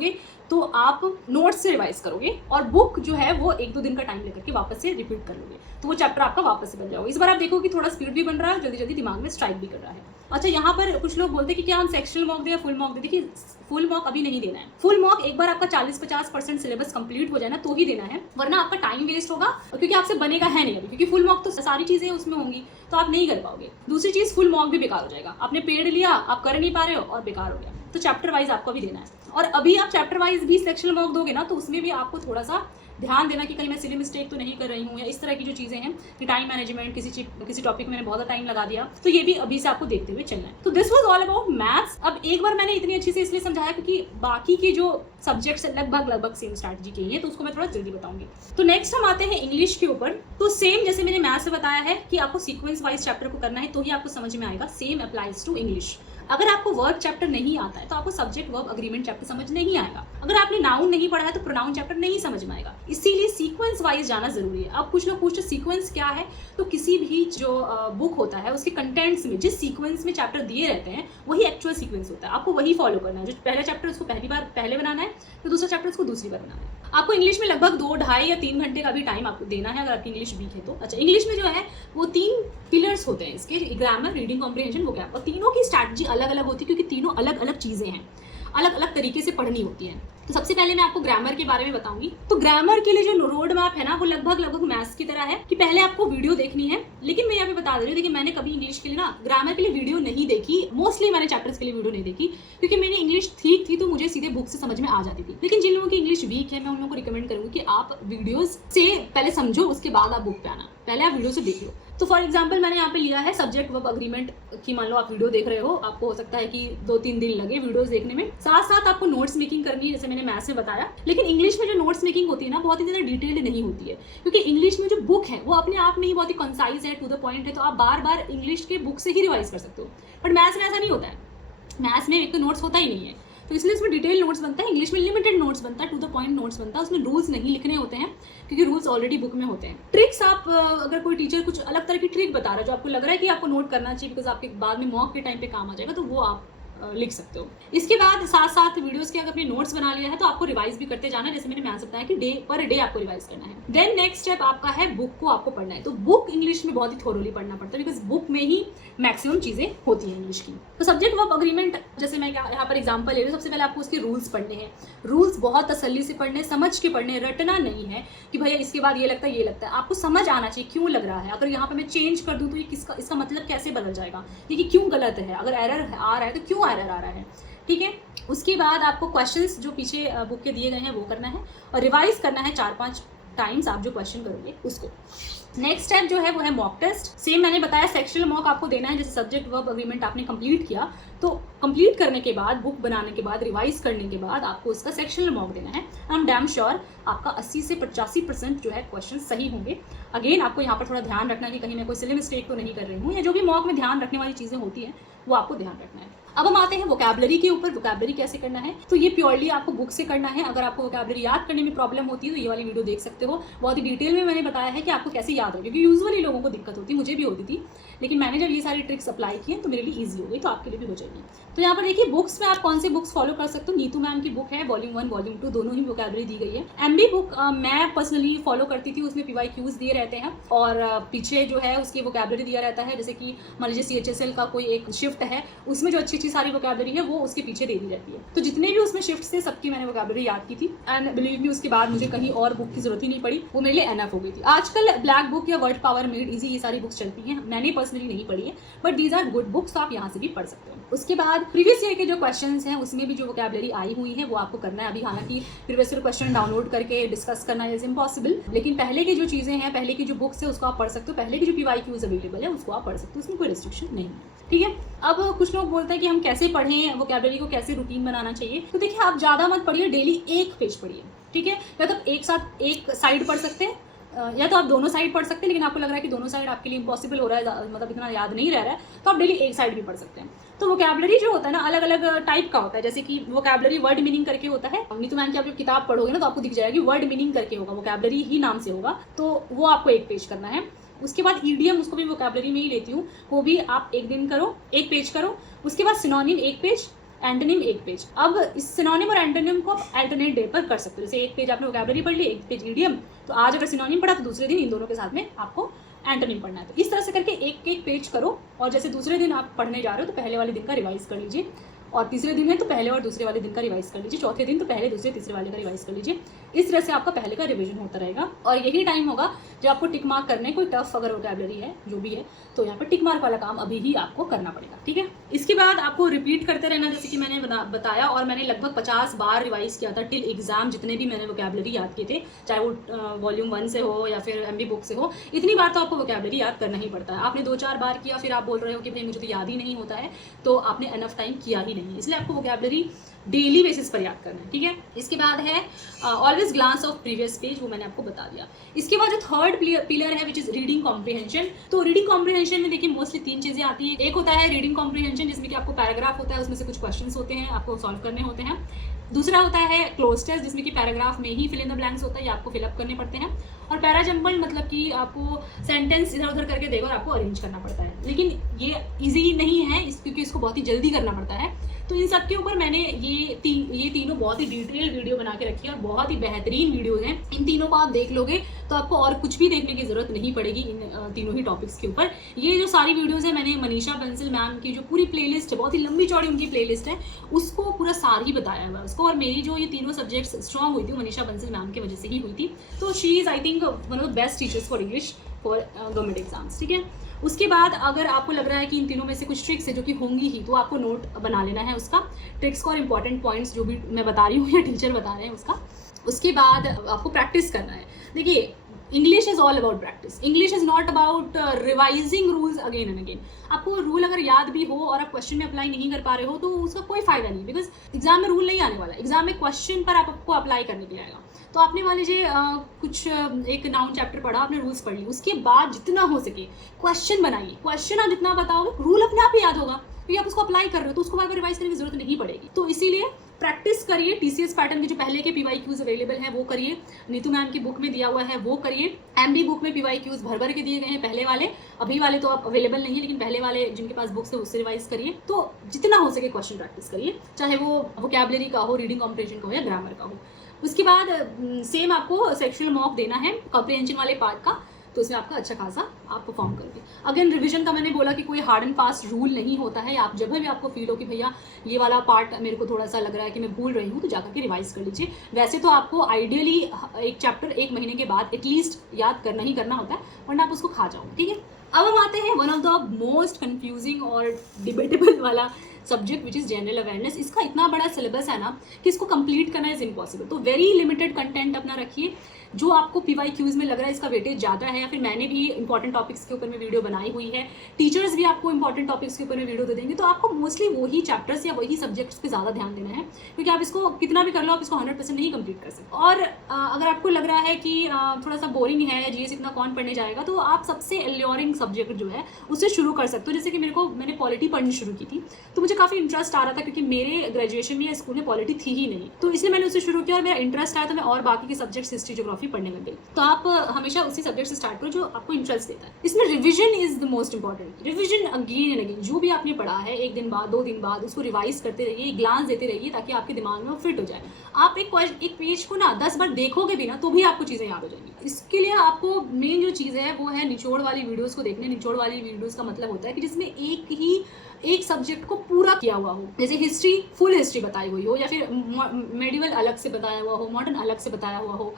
तो आप नोट्स से रिवाइज करोगे और बुक जो है वो 1-2 दिन का टाइम लेकर के वापस से रिपीट कर लोगे, तो वो चैप्टर आपका वापस से बन जाओगे। इस बार आप देखो कि थोड़ा स्पीड भी बन रहा है, जल्दी जल्दी दिमाग में स्ट्राइक भी कर रहा है। अच्छा, यहाँ पर कुछ लोग बोलते हैं कि क्या हम सेक्शनल मॉक दें या फुल मॉक दें। देखिए फुल मॉक अभी नहीं देना है। फुल मॉक एक बार आपका 40-50% सिलेबस कंप्लीट हो जाए ना तो ही देना है, वरना आपका टाइम वेस्ट होगा, क्योंकि आपसे बनेगा है नहीं अभी, क्योंकि फुल मॉक तो सारी चीजें उसमें होंगी तो आप नहीं कर पाओगे। दूसरी चीज फुल मॉक भी बेकार हो जाएगा, आपने पेड लिया, आप कर नहीं पा रहे हो और बेकार हो गया। तो चैप्टर वाइज आपको भी देना है, और अभी आप चैप्टर वाइज भी सेक्शनल मॉक दोगे ना तो उसमें भी आपको थोड़ा सा ध्यान देना कि कहीं मैं सिली मिस्टेक तो नहीं कर रही हूँ, या इस तरह की जो चीज़ें हैं कि टाइम मैनेजमेंट, किसी टॉपिक में मैंने बहुत टाइम लगा दिया, तो ये भी अभी से आपको देखते हुए चलना है। तो this was all about maths. अब एक बार मैंने इतनी अच्छी से इसलिए समझाया क्योंकि बाकी की जो सब्जेक्ट्स लगभग सेम स्ट्रैटेजी के हैं, तो उसको मैं थोड़ा जल्दी बताऊंगी। तो नेक्स्ट हम आते हैं इंग्लिश के ऊपर। तो सेम जैसे मैंने मैथ्स में बताया है कि आपको सीक्वेंस वाइज चैप्टर को करना है तो ही आपको समझ में आएगा, सेम अप्लाइज टू इंग्लिश। अगर आपको वर्ब चैप्टर नहीं आता है तो आपको सब्जेक्ट वर्ब अग्रीमेंट चैप्टर समझ नहीं आएगा। अगर आपने नाउन नहीं पढ़ा है तो प्रोनाउन चैप्टर नहीं समझ में आएगा, इसीलिए सीक्वेंस वाइज जाना जरूरी है। अब कुछ लोग पूछते सीक्वेंस क्या है, तो किसी भी जो बुक होता है उसके कंटेंट्स में जिस सीक्वेंस में चैप्टर दिए रहते हैं वही एक्चुअल सीक्वेंस होता है, आपको वही फॉलो करना है। जो पहला चैप्टर उसको पहली बार पहले बनाना है, तो दूसरा चैप्टर उसको दूसरी बार बनाना है। आपको इंग्लिश में लगभग 2, 2.5 या 3 घंटे का भी टाइम आपको देना है अगर आपकी इंग्लिश वीक है तो। अच्छा, इंग्लिश में जो है वो 3 पिलर्स होते हैं इसके, ग्रामर, रीडिंग कॉम्प्रिहेंशन, वोकैब, और तीनों की स्ट्रैटेजी अलग अलग होती है क्योंकि तीनों अलग अलग चीजें हैं, अलग अलग तरीके से पढ़नी होती है। तो सबसे पहले मैं आपको ग्रामर के बारे में बताऊंगी। तो ग्रामर के लिए जो रोड मैप है ना वो लगभग मैथ्स की तरह है कि पहले आपको वीडियो देखनी है, लेकिन मैं यहाँ पे बता दे रही हूँ, देखिए मैंने कभी इंग्लिश के लिए ना ग्रामर के लिए वीडियो नहीं देखी, मोस्टली मैंने चैप्टर्स के लिए वीडियो नहीं देखी क्योंकि मेरी इंग्लिश ठीक थी तो मुझे सीधे बुक से समझ में आ जाती थी। लेकिन जिन लोगों की इंग्लिश वीक है मैं उन लोगों को रिकमेंड करूंगी कि आप वीडियोज से पहले समझो, उसके बाद आप बुक पे आना, पहले आप वीडियो से देख लो। तो फॉर एग्जाम्पल मैंने यहाँ पे लिया है सब्जेक्ट वर्ब अग्रीमेंट की, मान लो आप वीडियो देख रहे हो, आपको हो सकता है कि 2-3 दिन लगे वीडियोस देखने में, साथ साथ आपको नोट्स मेकिंग करनी है जैसे मैंने मैथ्स में बताया। लेकिन इंग्लिश में जो नोट्स मेकिंग होती है ना बहुत ही ज़्यादा डिटेल्ड नहीं होती है, क्योंकि इंग्लिश में जो बुक है वो अपने आप में ही बहुत ही कंसाइज है, टू द पॉइंट है, तो आप बार बार इंग्लिश के बुक से ही रिवाइज कर सकते हो। बट मैथ्स में ऐसा नहीं होता है, मैथ्स में एक तो नोट्स होता ही नहीं है, तो इसलिए इसमें डिटेल नोट्स बनता है। इंग्लिश में लिमिटेड नोट्स बनता है, टू द पॉइंट नोट्स बनता है, उसमें रूल्स नहीं लिखने होते हैं क्योंकि रूल्स ऑलरेडी बुक में होते हैं। ट्रिक्स आप अगर कोई टीचर कुछ अलग तरह की ट्रिक बता रहा है जो आपको लग रहा है कि आपको नोट करना चाहिए बिकॉज आपके बाद में मॉक के टाइम पे काम आ जाएगा, तो वो आप लिख सकते हो। इसके बाद साथ साथ वीडियोस के अगर आपने नोट्स बना लिया है तो आपको रिवाइज भी करते जाना है, जैसे मैंने मैथ्स बताया कि डे पर डे आपको रिवाइज करना है। देन नेक्स्ट स्टेप आपका है बुक को आपको पढ़ना है। तो बुक इंग्लिश में बहुत ही थोरोली पढ़ना पड़ता है बिकॉज बुक में ही मैक्सिमम चीजें होती हैं इंग्लिश की। तो सब्जेक्ट वर्ब अग्रीमेंट जैसे मैं यहाँ पर एग्जाम्पल ले रही हूँ, सबसे पहले आपको उसके रूल्स पढ़ने हैं। रूल्स बहुत तसल्ली से पढ़ने, समझ के पढ़ने, रटना नहीं है कि भैया इसके बाद ये लगता है, ये लगता है। आपको समझ आना चाहिए क्यों लग रहा है, अगर यहाँ पे मैं चेंज कर दूँ तो ये इसका मतलब कैसे बदल जाएगा, ये क्यों गलत है, अगर एरर आ रहा है तो क्यों एरर आ रहा है, ठीक है। उसके बाद आपको क्वेश्चंस जो पीछे बुक के दिए गए हैं वो करना है और रिवाइज करना है 4-5 टाइम्स आप जो क्वेश्चन करोगे उसको। नेक्स्ट स्टेप जो है वो है मॉक टेस्ट। सेम मैंने बताया सेक्शनल मॉक आपको देना है, जैसे सब्जेक्ट वर्ब अग्रीमेंट आपने कंप्लीट किया तो कंप्लीट करने के बाद, बुक बनाने के बाद, रिवाइज करने के बाद आपको इसका सेक्शनल मॉक देना है। आई एम डैम श्योर आपका 80 से 85% जो है क्वेश्चन सही होंगे। अगेन आपको यहाँ पर थोड़ा ध्यान रखना है कि कहीं मैं कोई सिली मिस्टेक तो नहीं कर रही हूँ, या जो भी मॉक में ध्यान रखने वाली चीज़ें होती हैं वो आपको ध्यान रखना है। अब हम आते हैं वोकैबुलरी के ऊपर। वोकैबुलरी कैसे करना है, तो ये प्योरली आपको बुक से करना है। अगर आपको वोकैबुलरी याद करने में प्रॉब्लम होती है तो ये वाली वीडियो देख सकते हो, बहुत ही डिटेल में मैंने बताया है कि आपको कैसे याद हो, क्योंकि यूजुअली लोगों को दिक्कत होती है, मुझे भी होती थी, लेकिन मैंने जब ये सारी ट्रिक्स अप्लाई किए तो मेरे लिए ईजी हो गई, तो आपके लिए भी हो जाएगी। वोकेबलरी। तो यहाँ पर देखिए बुक्स में आप कौन सी बुक्स फॉलो कर सकते हो। नीतू मैम की बुक है वॉल्यूम 1 वॉल्यूम 2 दोनों ही वोकेबलरी दी गई है। एमबी बुक मैं पर्सनली फॉलो करती थी, उसमें PYQs दिए रहते हैं और पीछे जो है उसकी वोकेबलरी दिया रहता है। जैसे कि मान लीजिए CHSL का कोई एक शिफ्ट है, उसमें जो अच्छी अच्छी सारी वोकेबलरी है वो उसके पीछे दे दी रहती है। तो जितने भी उसमें शिफ्ट थे सबकी मैंने वोकेबलरी याद की थी एंड बिलीव मी उसके बाद मुझे कहीं और बुक की जरूरत ही नहीं पड़ी, वो मेरे लिए एनफ हो गई थी। आजकल ब्लैक बुक या वर्ड पावर मेड इजी ये सारी बुक्स चलती हैं, मैंने पर्सनली नहीं पढ़ी है but these are good books, तो आप यहाँ से भी पढ़ सकते हो। उसके बाद प्रीवियस ईयर के जो क्वेश्चंस हैं उसमें भी जो वोकेबलरी आई हुई है वो आपको करना है। अभी हालांकि प्रीवियस ईयर क्वेश्चन डाउनलोड करके डिस्कस करना इज इम्पॉसिबल, लेकिन पहले की जो चीज़ें हैं, पहले की जो बुक्स है उसको आप पढ़ सकते हो, पहले की जो PYQs अवेलेबल है उसको आप पढ़ सकते हो, उसमें कोई रिस्ट्रिक्शन नहीं है। ठीक है, अब कुछ लोग बोलते हैं कि हम कैसे पढ़ें, वोकेबलरी को कैसे रूटीन बनाना चाहिए। तो देखिए आप ज़्यादा मत पढ़िए, डेली एक पेज पढ़िए। ठीक है, या तो एक साथ एक साइड पढ़ सकते हैं या तो आप दोनों साइड पढ़ सकते हैं, लेकिन आपको लग रहा है कि दोनों साइड आपके लिए इम्पॉसिबल हो रहा है, मतलब इतना याद नहीं रह रहा है, तो आप डेली एक साइड भी पढ़ सकते हैं। तो वोकेबलरी जो होता है ना अलग अलग टाइप का होता है। जैसे कि वोकेबलरी वर्ड मीनिंग करके होता है। नीतू मैम की आप जब किताब पढ़ोगे ना तो आपको दिख जाएगी वर्ड मीनिंग करके होगा, वोकेबलरी ही नाम से होगा, तो वो आपको एक पेज करना है। उसके बाद ईडीएम, उसको भी वोकेबलरी में ही लेती हूँ, वो भी आप एक दिन करो, एक पेज करो। उसके बाद सिनोनिम एक पेज, एंटोनिम एक पेज। अब इस सिनोनिम और एंटोनिम को आप अल्टरनेट डे पर कर सकते हो। जैसे एक पेज आपने वोकेबलरी पढ़ ली, एक पेज ईडीएम, तो आज अगर सिनोनिम पढ़ा तो दूसरे दिन इन दोनों के साथ में आपको एंटोनिम पढ़ना है। तो इस तरह से करके एक एक पेज करो और जैसे दूसरे दिन आप पढ़ने जा रहे हो तो पहले वाले दिन का रिवाइज कर लीजिए, और तीसरे दिन है तो पहले और दूसरे वाले दिन का रिवाइज कर लीजिए, चौथे दिन तो पहले दूसरे तीसरे वाले का रिवाइज कर लीजिए। इस तरह से आपका पहले का रिवीजन होता रहेगा और यही टाइम होगा जब आपको टिक मार्क करने, कोई टफ अगर वोकेबलरी है जो भी है तो यहाँ पर टिक मार्क वाला काम अभी ही आपको करना पड़ेगा। ठीक है, इसके बाद आपको रिपीट करते रहना, जैसे कि मैंने बताया, और मैंने लगभग 50 बार रिवाइज किया था टिल एग्जाम, जितने भी मैंने वोकेबलरी याद किए थे, चाहे वो वॉल्यूम 1 से हो या फिर MB बुक से हो, इतनी बार तो आपको वोकेबलरी याद करना ही पड़ता है। आपने 2-4 बार किया फिर आप बोल रहे हो कि भाई मुझे तो याद ही नहीं होता है, तो आपने एनफ टाइम किया ही नहीं, इसलिए आपको वोकेबलरी डेली बेसिस पर याद करना है। ठीक है, इसके बाद है always glance of previous page, वो मैंने आपको बता दिया। इसके बाद जो थर्ड पिलर है विच इज रीडिंग कॉम्प्रिहेंशन। तो रीडिंग कॉम्प्रिहेंशन में देखिए मोस्टली 3 चीजें आती है। एक होता है रीडिंग कॉम्प्रिहेंशन जिसमें कि आपको पैराग्राफ होता है, उसमें से कुछ क्वेश्चंस होते हैं आपको सॉल्व करने होते हैं। दूसरा होता है क्लोज टेस्ट जिसमें कि पैराग्राफ में ही फिल इन द ब्लैंक्स होता है, ये आपको फिलअप करने पड़ते हैं। और पैराजम्बल मतलब कि आपको सेंटेंस इधर उधर करके देगा और आपको अरेंज करना पड़ता है, लेकिन ये इजी नहीं है क्योंकि इसको बहुत ही जल्दी करना पड़ता है। तो इन सब के ऊपर मैंने ये तीनों बहुत ही डिटेल वीडियो बना के रखी है और बहुत ही बेहतरीन वीडियोज हैं। इन तीनों को आप देख लोगे तो आपको और कुछ भी देखने की जरूरत नहीं पड़ेगी इन तीनों ही टॉपिक्स के ऊपर। ये जो सारी वीडियोज है मैंने मनीषा बंसल मैम की जो पूरी प्लेलिस्ट है, बहुत ही लंबी चौड़ी उनकी प्लेलिस्ट है, उसको पूरा सार ही बताया हुआ है उसको। और मेरी जो ये तीनों सब्जेक्ट्स स्ट्रॉन्ग हुई थी मनीषा बंसल मैम की वजह से ही हुई थी। तो she is I think one of the best teachers for English for government exams. ठीक है, उसके बाद अगर आपको लग रहा है कि इन तीनों में से कुछ ट्रिक्स है जो कि होंगी ही, तो आपको नोट बना लेना है उसका, ट्रिक्स का और इंपॉर्टेंट पॉइंट्स जो भी मैं बता रही हूँ या टीचर बता रहे हैं उसका। उसके बाद आपको प्रैक्टिस करना है। देखिए English is all about practice, English is not about revising rules again and again. आपको रूल अगर याद भी हो और आप क्वेश्चन में अप्लाई नहीं कर पा रहे हो तो उसका कोई फायदा नहीं, बिकॉज एग्जाम में रूल नहीं आने वाला, एग्जाम में क्वेश्चन पर आपको अप्लाई करने के लिए आएगा। तो आपने मान लीजिए कुछ एक नाउन चैप्टर पढ़ा, आपने रूल्स पढ़ ली, उसके बाद जितना हो सके क्वेश्चन बनाइए, क्वेश्चन आप जितना बताओगे रूल अपने आप ही याद होगा क्योंकि आप उसको अप्लाई कर रहे हो, तो उसको बार बार रिवाइज करने की जरूरत नहीं पड़ेगी। तो इसीलिए प्रैक्टिस करिए, TCS पैटर्न के जो पहले के PYQs अवेलेबल हैं वो करिए, नीतू मैम की बुक में दिया हुआ है वो करिए, MB बुक में PYQs भर के दिए गए हैं, पहले वाले, अभी वाले तो आप अवेलेबल नहीं है लेकिन पहले वाले जिनके पास बुक्स है उससे रिवाइज करिए। तो जितना हो सके क्वेश्चन प्रैक्टिस करिए, चाहे वो वोकैबुलरी का हो, रीडिंग कॉम्प्रिहेंशन का हो या ग्रामर का हो। उसके बाद सेम आपको सेक्शनल मॉक देना है कॉम्प्रिहेंशन वाले पार्ट का, तो उसमें आपका अच्छा खासा आप परफॉर्म करोगे। अगेन रिवीजन का मैंने बोला कि कोई हार्ड एंड फास्ट रूल नहीं होता है, आप जब भी आपको फील हो कि भैया ये वाला पार्ट मेरे को थोड़ा सा लग रहा है कि मैं भूल रही हूँ तो जाकर के रिवाइज कर लीजिए। वैसे तो आपको आइडियली एक चैप्टर 1 महीने के बाद एटलीस्ट याद करना ही करना होता है, वरना आप उसको खा जाओगे। ठीक है, अब हम आते हैं one of the most confusing और डिबेटेबल वाला subject which is general awareness. इसका इतना बड़ा सिलेबस है ना कि इसको कंप्लीट करना इज इम्पॉसिबल, तो वेरी लिमिटेड कंटेंट अपना रखिए। जो आपको PYQs में लग रहा है इसका वेटेज ज़्यादा है, या फिर मैंने भी इंपॉर्टेंट टॉपिक्स के ऊपर में वीडियो बनाई हुई है, टीचर्स भी आपको इंपॉर्टेंट टॉपिक्स के ऊपर में वीडियो दे देंगे, तो आपको मोस्टली वही चैप्टर्स या वही सब्जेक्ट्स पे ज़्यादा ध्यान देना है, क्योंकि आप इसको कितना भी कर लो आप इसको 100% नहीं कंप्लीट कर सकते। और अगर आपको लग रहा है कि थोड़ा सा बोरिंग है, GS इतना कौन पढ़ने जाएगा, तो आप सबसे एल्योरिंग सब्जेक्ट जो है उससे शुरू कर सकते हो। जैसे कि मैंने पॉलिटी पढ़नी शुरू की थी, तो मुझे मुझे काफ़ी इंटरेस्ट आ रहा था क्योंकि मेरे ग्रेजुएशन में या स्कूल में पॉलिटी थी ही नहीं, तो इसलिए मैंने उसे शुरू किया और मेरा इंटरेस्ट आया तो मैं और बाकी के सब्जेक्ट्स हिस्ट्री ज्योग्राफी पढ़ने लग गई। तो आप हमेशा उसी सब्जेक्ट से स्टार्ट करो जो आपको इंटरेस्ट देता है। इसमें revision is the most important. Revision again and again, जो भी आपने पढ़ा है 1 दिन बाद 2 दिन बाद उसको रिवाइज करते रहिए, ग्लांस देते रहिए ताकि आपके दिमाग में वो फिट हो जाए। आप एक पेज को ना 10 बार देखोगे भी ना तो भी आपको चीज़ें याद हो जाएंगी। इसके लिए आपको मेन जो चीज़ है वो है निचोड़ वाली वीडियोस को देखने। निचोड़ वाली वीडियोस का मतलब होता है कि जिसमें एक सब्जेक्ट को पूरा किया हुआ हो, जैसे हिस्ट्री फुल हिस्ट्री बताई हुई हो या फिर मेडिवल अलग से बताया हुआ हो, मॉडर्न अलग से बताया हुआ हो,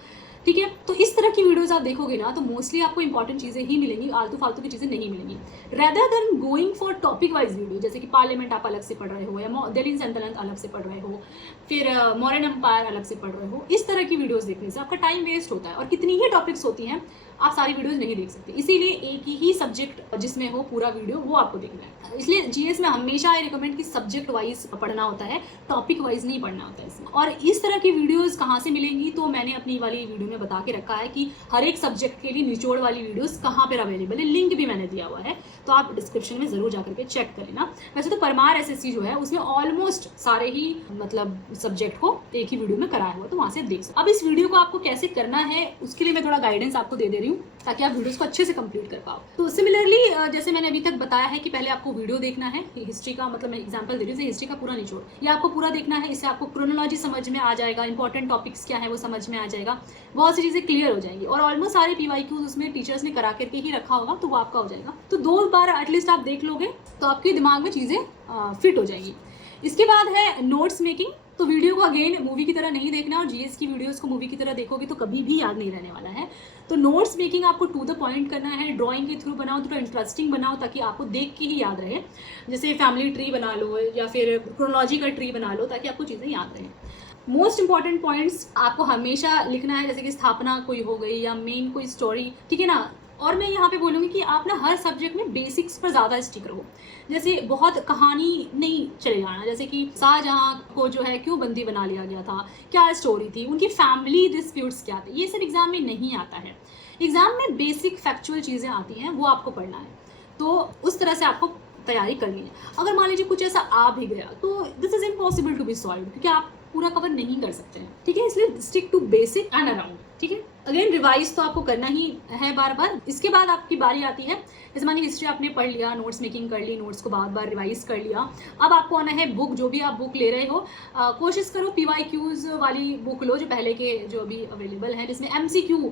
ठीक है। तो इस तरह की वीडियोस आप देखोगे ना तो मोस्टली आपको इंपॉर्टेंट चीज़ें ही मिलेंगी, आलतू फालतू की चीज़ें नहीं मिलेंगी। Rather than going for topic wise video, जैसे कि पार्लियामेंट आप अलग से पढ़ रहे हो या दिल्ली सल्तनत अलग से पढ़ रहे हो, फिर मौर्यन एम्पायर अलग से पढ़ रहे हो, इस तरह की वीडियोस देखने से आपका टाइम वेस्ट होता है और कितनी ही टॉपिक्स होती हैं आप सारी वीडियोस नहीं देख सकते। इसीलिए एक ही सब्जेक्ट जिसमें हो पूरा वीडियो वो आपको देखना है। इसलिए जीएस में हमेशा आई रिकमेंड कि सब्जेक्ट वाइज पढ़ना होता है, टॉपिक वाइज नहीं पढ़ना होता है इसमें। और इस तरह की वीडियोस कहाँ से मिलेंगी तो मैंने अपनी वाली वीडियो में बता के रखा है कि हर एक सब्जेक्ट के लिए निचोड़ वाली वीडियोस कहाँ पर अवेलेबल है, लिंक भी मैंने दिया हुआ है, तो आप डिस्क्रिप्शन में जरूर जाकर के चेक कर लेना। वैसे तो परमार एसएससी जो है उसमें ऑलमोस्ट सारे ही मतलब सब्जेक्ट को एक ही वीडियो में कराया हुआ, तो वहाँ से देख सकते। अब इस वीडियो को आपको कैसे करना है उसके लिए मैं थोड़ा गाइडेंस आपको दे रही हूँ ताकि आप वीडियोस को अच्छे से कंप्लीट कर पाओ। तो सिमिलरली जैसे मैंने अभी तक बताया है कि पहले आपको वीडियो देखना है हिस्ट्री का, मतलब मैं एग्जांपल दे रही हूँ हिस्ट्री का पूरा निचोड़, ये आपको पूरा देखना है। इससे आपको क्रोनोलॉजी समझ में आ जाएगा, इंपॉर्टेंट टॉपिक्स क्या है वो समझ में आ जाएगा, बहुत सी चीज़ें क्लियर हो जाएंगी और ऑलमोस्ट सारे पीवाईक्यूज उसमें टीचर्स ने करा करके ही रखा होगा तो वो आपका हो जाएगा। तो 2 बार एटलीस्ट आप देख लोगे तो आपके दिमाग में चीज़ें फिट हो जाएंगी। इसके बाद है नोट्स मेकिंग। तो वीडियो को अगेन मूवी की तरह नहीं देखना और जीएस की वीडियोस को मूवी की तरह देखोगे तो कभी भी याद नहीं रहने वाला है। तो नोट्स मेकिंग आपको टू द पॉइंट करना है, ड्राइंग के थ्रू बनाओ, थोड़ा इंटरेस्टिंग बनाओ ताकि आपको देख के ही याद रहे। जैसे फैमिली ट्री बना लो या फिर क्रोनोलॉजी का ट्री बना लो ताकि आपको चीज़ें याद रहें। मोस्ट इंपॉर्टेंट पॉइंट्स आपको हमेशा लिखना है, जैसे कि स्थापना कोई हो गई या मेन कोई स्टोरी, ठीक है ना। और मैं यहाँ पे बोलूँगी कि आप ना हर सब्जेक्ट में बेसिक्स पर ज़्यादा स्टिक रहो। जैसे बहुत कहानी नहीं चले जाना, जैसे कि शाहजहाँ को जो है क्यों बंदी बना लिया गया था, क्या स्टोरी थी, उनकी फैमिली डिस्प्यूट्स क्या थे, ये सब एग्जाम में नहीं आता है। एग्जाम में बेसिक फैक्चुअल चीज़ें आती हैं, वो आपको पढ़ना है। तो उस तरह से आपको तैयारी करनी है। अगर मान लीजिए कुछ ऐसा आ भी गया तो this is impossible to be solve क्योंकि आप पूरा कवर नहीं कर सकते हैं, ठीक है। इसलिए stick to basic and around, ठीक है। अगेन रिवाइज तो आपको करना ही है बार बार। इसके बाद आपकी बारी आती है, जैसे मानिए हिस्ट्री आपने पढ़ लिया, नोट्स मेकिंग कर ली, नोट्स को बार बार रिवाइज कर लिया। अब आपको आना है बुक, जो भी आप बुक ले रहे हो कोशिश करो पीवाईक्यूज वाली बुक लो जो पहले के जो अभी अवेलेबल है, जिसमें एमसीक्यू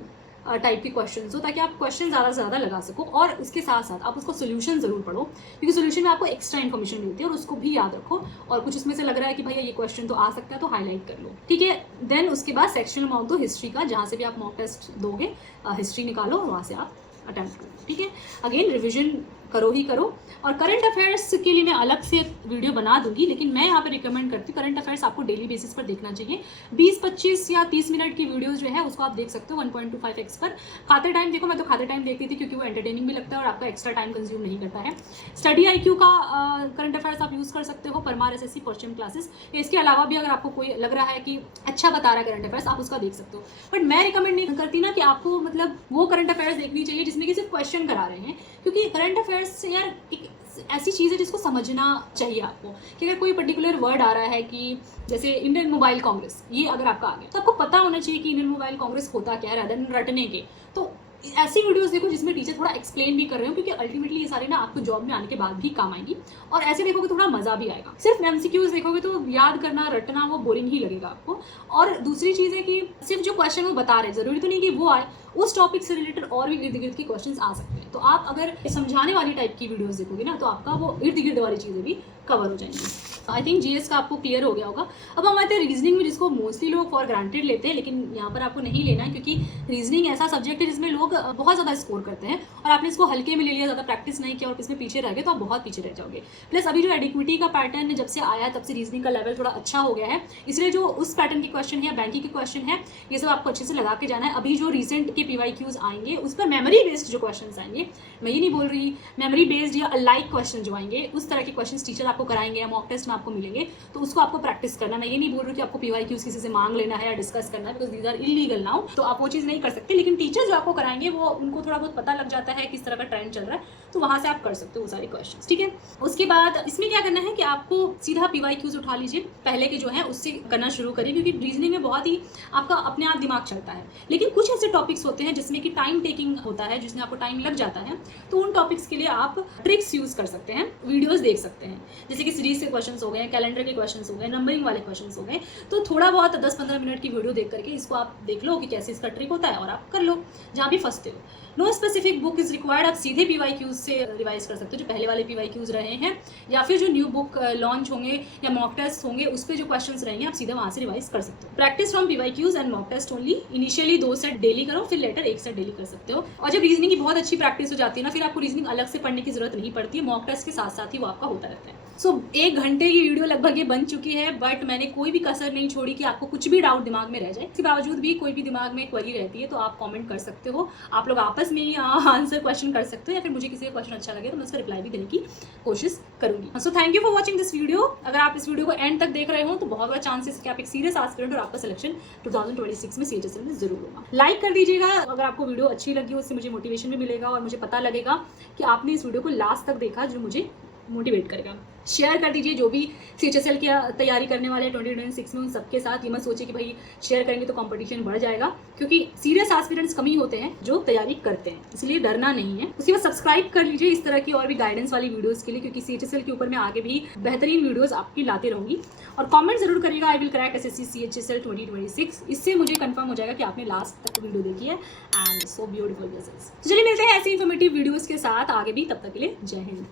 टाइप के क्वेश्चंस हो ताकि आप क्वेश्चन ज़्यादा से ज़्यादा लगा सको। और उसके साथ साथ आप उसको सोल्यूशन ज़रूर पढ़ो क्योंकि सोल्यूशन में आपको एक्स्ट्रा इन्फॉर्मेशन मिलती है और उसको भी याद रखो। और कुछ उसमें से लग रहा है कि भैया ये क्वेश्चन तो आ सकता है तो हाईलाइट कर लो, ठीक है। देन उसके बाद सेक्शनल मार्क दो हिस्ट्री का, जहाँ से भी आप मॉक टेस्ट दोगे हिस्ट्री निकालो और वहाँ से आप अटेम्प्ट करो, ठीक है। अगेन रिविजन करो ही करो। और करंट अफेयर्स के लिए मैं अलग से वीडियो बना दूंगी, लेकिन मैं यहाँ पे रिकमेंड करती हूँ करंट अफेयर्स आपको डेली बेसिस पर देखना चाहिए। 20-25 या 30 मिनट की वीडियोस जो है उसको आप देख सकते हो 1.25x पर। खाते टाइम देखो, मैं तो खाते टाइम देखती थी क्योंकि वो एंटरटेनिंग भी लगता है और आपका एक्स्ट्रा टाइम कंज्यूम नहीं करता है। स्टडी IQ का करंट अफेयर्स आप यूज़ कर सकते हो, परमार एसएससी पश्चिम क्लासेस। इसके अलावा भी अगर आपको कोई लग रहा है कि अच्छा बता रहा है करंट अफेयर्स, आप उसका देख सकते हो। बट मैं रिकमेंड नहीं करती ना कि आपको मतलब वो करंट अफेयर्स देखनी चाहिए जिसमें कि सिर्फ क्वेश्चन करा रहे हैं, क्योंकि करंट अफेयर्स से यार एक ऐसी चीज़ है जिसको समझना चाहिए आपको कि अगर कोई पर्टिकुलर वर्ड आ रहा है कि जैसे इंडियन मोबाइल कांग्रेस, ये अगर आपका आ गया तो आपको पता होना चाहिए कि इंडियन मोबाइल कांग्रेस होता क्या है, रादर रटने के। तो ऐसी वीडियोस देखो जिसमें टीचर थोड़ा एक्सप्लेन भी कर रहे हो, क्योंकि अल्टीमेटली ये सारे ना आपको जॉब में आने के बाद भी काम आएंगी। और ऐसे देखोगे थोड़ा मजा भी आएगा। सिर्फ एमसीक्यूज देखोगे तो याद करना रटना वो बोरिंग ही लगेगा आपको। और दूसरी चीज़ है कि सिर्फ जो क्वेश्चन वो बता रहे, जरूरी तो नहीं कि वो आए, उस टॉपिक से रिलेटेड और भी इर्द गिर्द के क्वेश्चंस आ सकते हैं। तो आप अगर समझाने वाली टाइप की वीडियोस देखोगे ना तो आपका वो इर्द गिर्द वाली चीज़ें भी कवर हो जाएंगी। आई थिंक जीएस का आपको क्लियर हो गया होगा। अब हम आते हैं रीजनिंग में, जिसको मोस्टली लोग फॉर ग्रांटेड लेते हैं, लेकिन यहाँ पर आपको नहीं लेना है क्योंकि रीजनिंग ऐसा सब्जेक्ट है जिसमें लोग बहुत ज़्यादा स्कोर करते हैं और आपने इसको हल्के में ले लिया, ज़्यादा प्रैक्टिस नहीं किया और इसमें पीछे रह गए तो आप बहुत पीछे रह जाओगे। प्लस अभी जो एडिक्विटी का पैटर्न जब से आया तब से रीजनिंग का लेवल थोड़ा अच्छा हो गया है, इसलिए जो उस पैटर्न के क्वेश्चन है या बैंकिंग के क्वेश्चन है ये सब आपको अच्छे से लगा के जाना है। अभी जो रिसेंट के पीवाईक्यूज आएंगे उस पर मेमोरी बेस्ड जो क्वेश्चन आएंगे, मैं ये नहीं बोल रही मेमोरी बेस्ड या अलाइक क्वेश्चन जो आएंगे उस तरह के क्वेश्चन टीचर आपको कराएंगे या मॉक टेस्ट में आपको मिलेंगे, तो उसको आपको प्रैक्टिस करना। मैं ये नहीं बोल रही कि आपको PYQs किसी से मांग लेना है या डिस्कस करना है, because these are illegal now, तो आप वो चीज़ नहीं कर सकते। लेकिन टीचर जो आपको कराएंगे वो उनको थोड़ा बहुत पता लग जाता है किस तरह का ट्रेंड चल रहा है, तो वहाँ से आप कर सकते हो वो सारे क्वेश्चन, ठीक है। उसके बाद इसमें क्या करना है कि आपको सीधा PYQs उठा लीजिए, पहले के जो है उससे करना शुरू करिए, क्योंकि रीजनिंग में बहुत ही आपका अपने आप दिमाग चलता है। लेकिन कुछ ऐसे टॉपिक्स होते हैं जिसमें कि टाइम टेकिंग होता है, जिसमें आपको टाइम लग जाता है, तो उन टॉपिक्स के लिए आप ट्रिक्स यूज कर सकते हैं, वीडियोस देख सकते हैं, जैसे कि सीरीज के क्वेश्चंस हो गए, कैलेंडर के क्वेश्चंस हो गए, नंबरिंग वाले क्वेश्चंस हो गए। तो थोड़ा बहुत 10-15 मिनट की वीडियो देख करके इसको आप देख लो कि कैसे इसका ट्रिक होता है और आप कर लो जहाँ भी फंसते हो। No specific book is required, आप सीधे PYQs से रिवाइज कर सकते हो, जो पहले वाले PYQs रहे हैं, या फिर जो न्यू बुक लॉन्च होंगे या मॉक टेस्ट होंगे उस पर जो क्वेश्चंस रहेंगे आप सीधे वहाँ से रिवाइज कर सकते हो। Practice from PYQs and mock test only. Initially 2 set daily करो, फिर लेटर 1 सेट डेली कर सकते हो। और जब रीजनिंग की बहुत अच्छी प्रैक्टिस हो जाती है ना, फिर आपको रीजनिंग अलग से पढ़ने की जरूरत नहीं पड़ती है, मॉक टेस्ट के साथ साथ ही वो आपका होता रहता है। सो 1 घंटे की वीडियो लगभग ये बन चुकी है, बट मैंने कोई भी कसर नहीं छोड़ी कि आपको कुछ भी डाउट दिमाग में रह जाए। इसके बावजूद भी कोई भी दिमाग में क्वेरी रहती है तो आप कमेंट कर सकते हो, आप लोग आपस में ही आंसर क्वेश्चन कर सकते हो, या फिर मुझे किसी का क्वेश्चन अच्छा लगे तो मैं उसका रिप्लाई भी देने की कोशिश करूंगी। So thank you for watching this video. अगर आप इस वीडियो को एंड तक देख रहे हो तो बहुत बड़ा चांसेस कि आप एक सीरियस एस्पिरेंट और आपका सिलेक्शन 2026 में CHSL में जरूर होगा। लाइक कर दीजिएगा अगर आपको वीडियो अच्छी लगी हो, उससे मुझे मोटिवेशन भी मिलेगा और मुझे पता लगेगा कि आपने इस वीडियो को लास्ट तक देखा, जो मुझे मोटिवेट करेगा। शेयर कर दीजिए जो भी CHSL की तैयारी करने वाले 2026 में, उन सबके साथ। ये मत सोचिए कि भाई शेयर करेंगे तो कंपटीशन बढ़ जाएगा, क्योंकि सीरियस एस्पिरेंट्स कम ही होते हैं जो तैयारी करते हैं, इसलिए डरना नहीं है। उसके बाद सब्सक्राइब कर लीजिए इस तरह की और भी गाइडेंस वाली वीडियोस के लिए, क्योंकि CHSL के ऊपर मैं आगे भी बेहतरीन वीडियोस आपकी लाते रहूंगी। और कमेंट जरूर करिएगा, I will crack SSC CHSL 2026। इससे मुझे कंफर्म हो जाएगा कि आपने लास्ट तक वीडियो देखी है। And so beautiful results. चलिए मिलते हैं ऐसी इन्फॉर्मेटिव वीडियोस के साथ आगे भी, तब तक के लिए जय हिंद।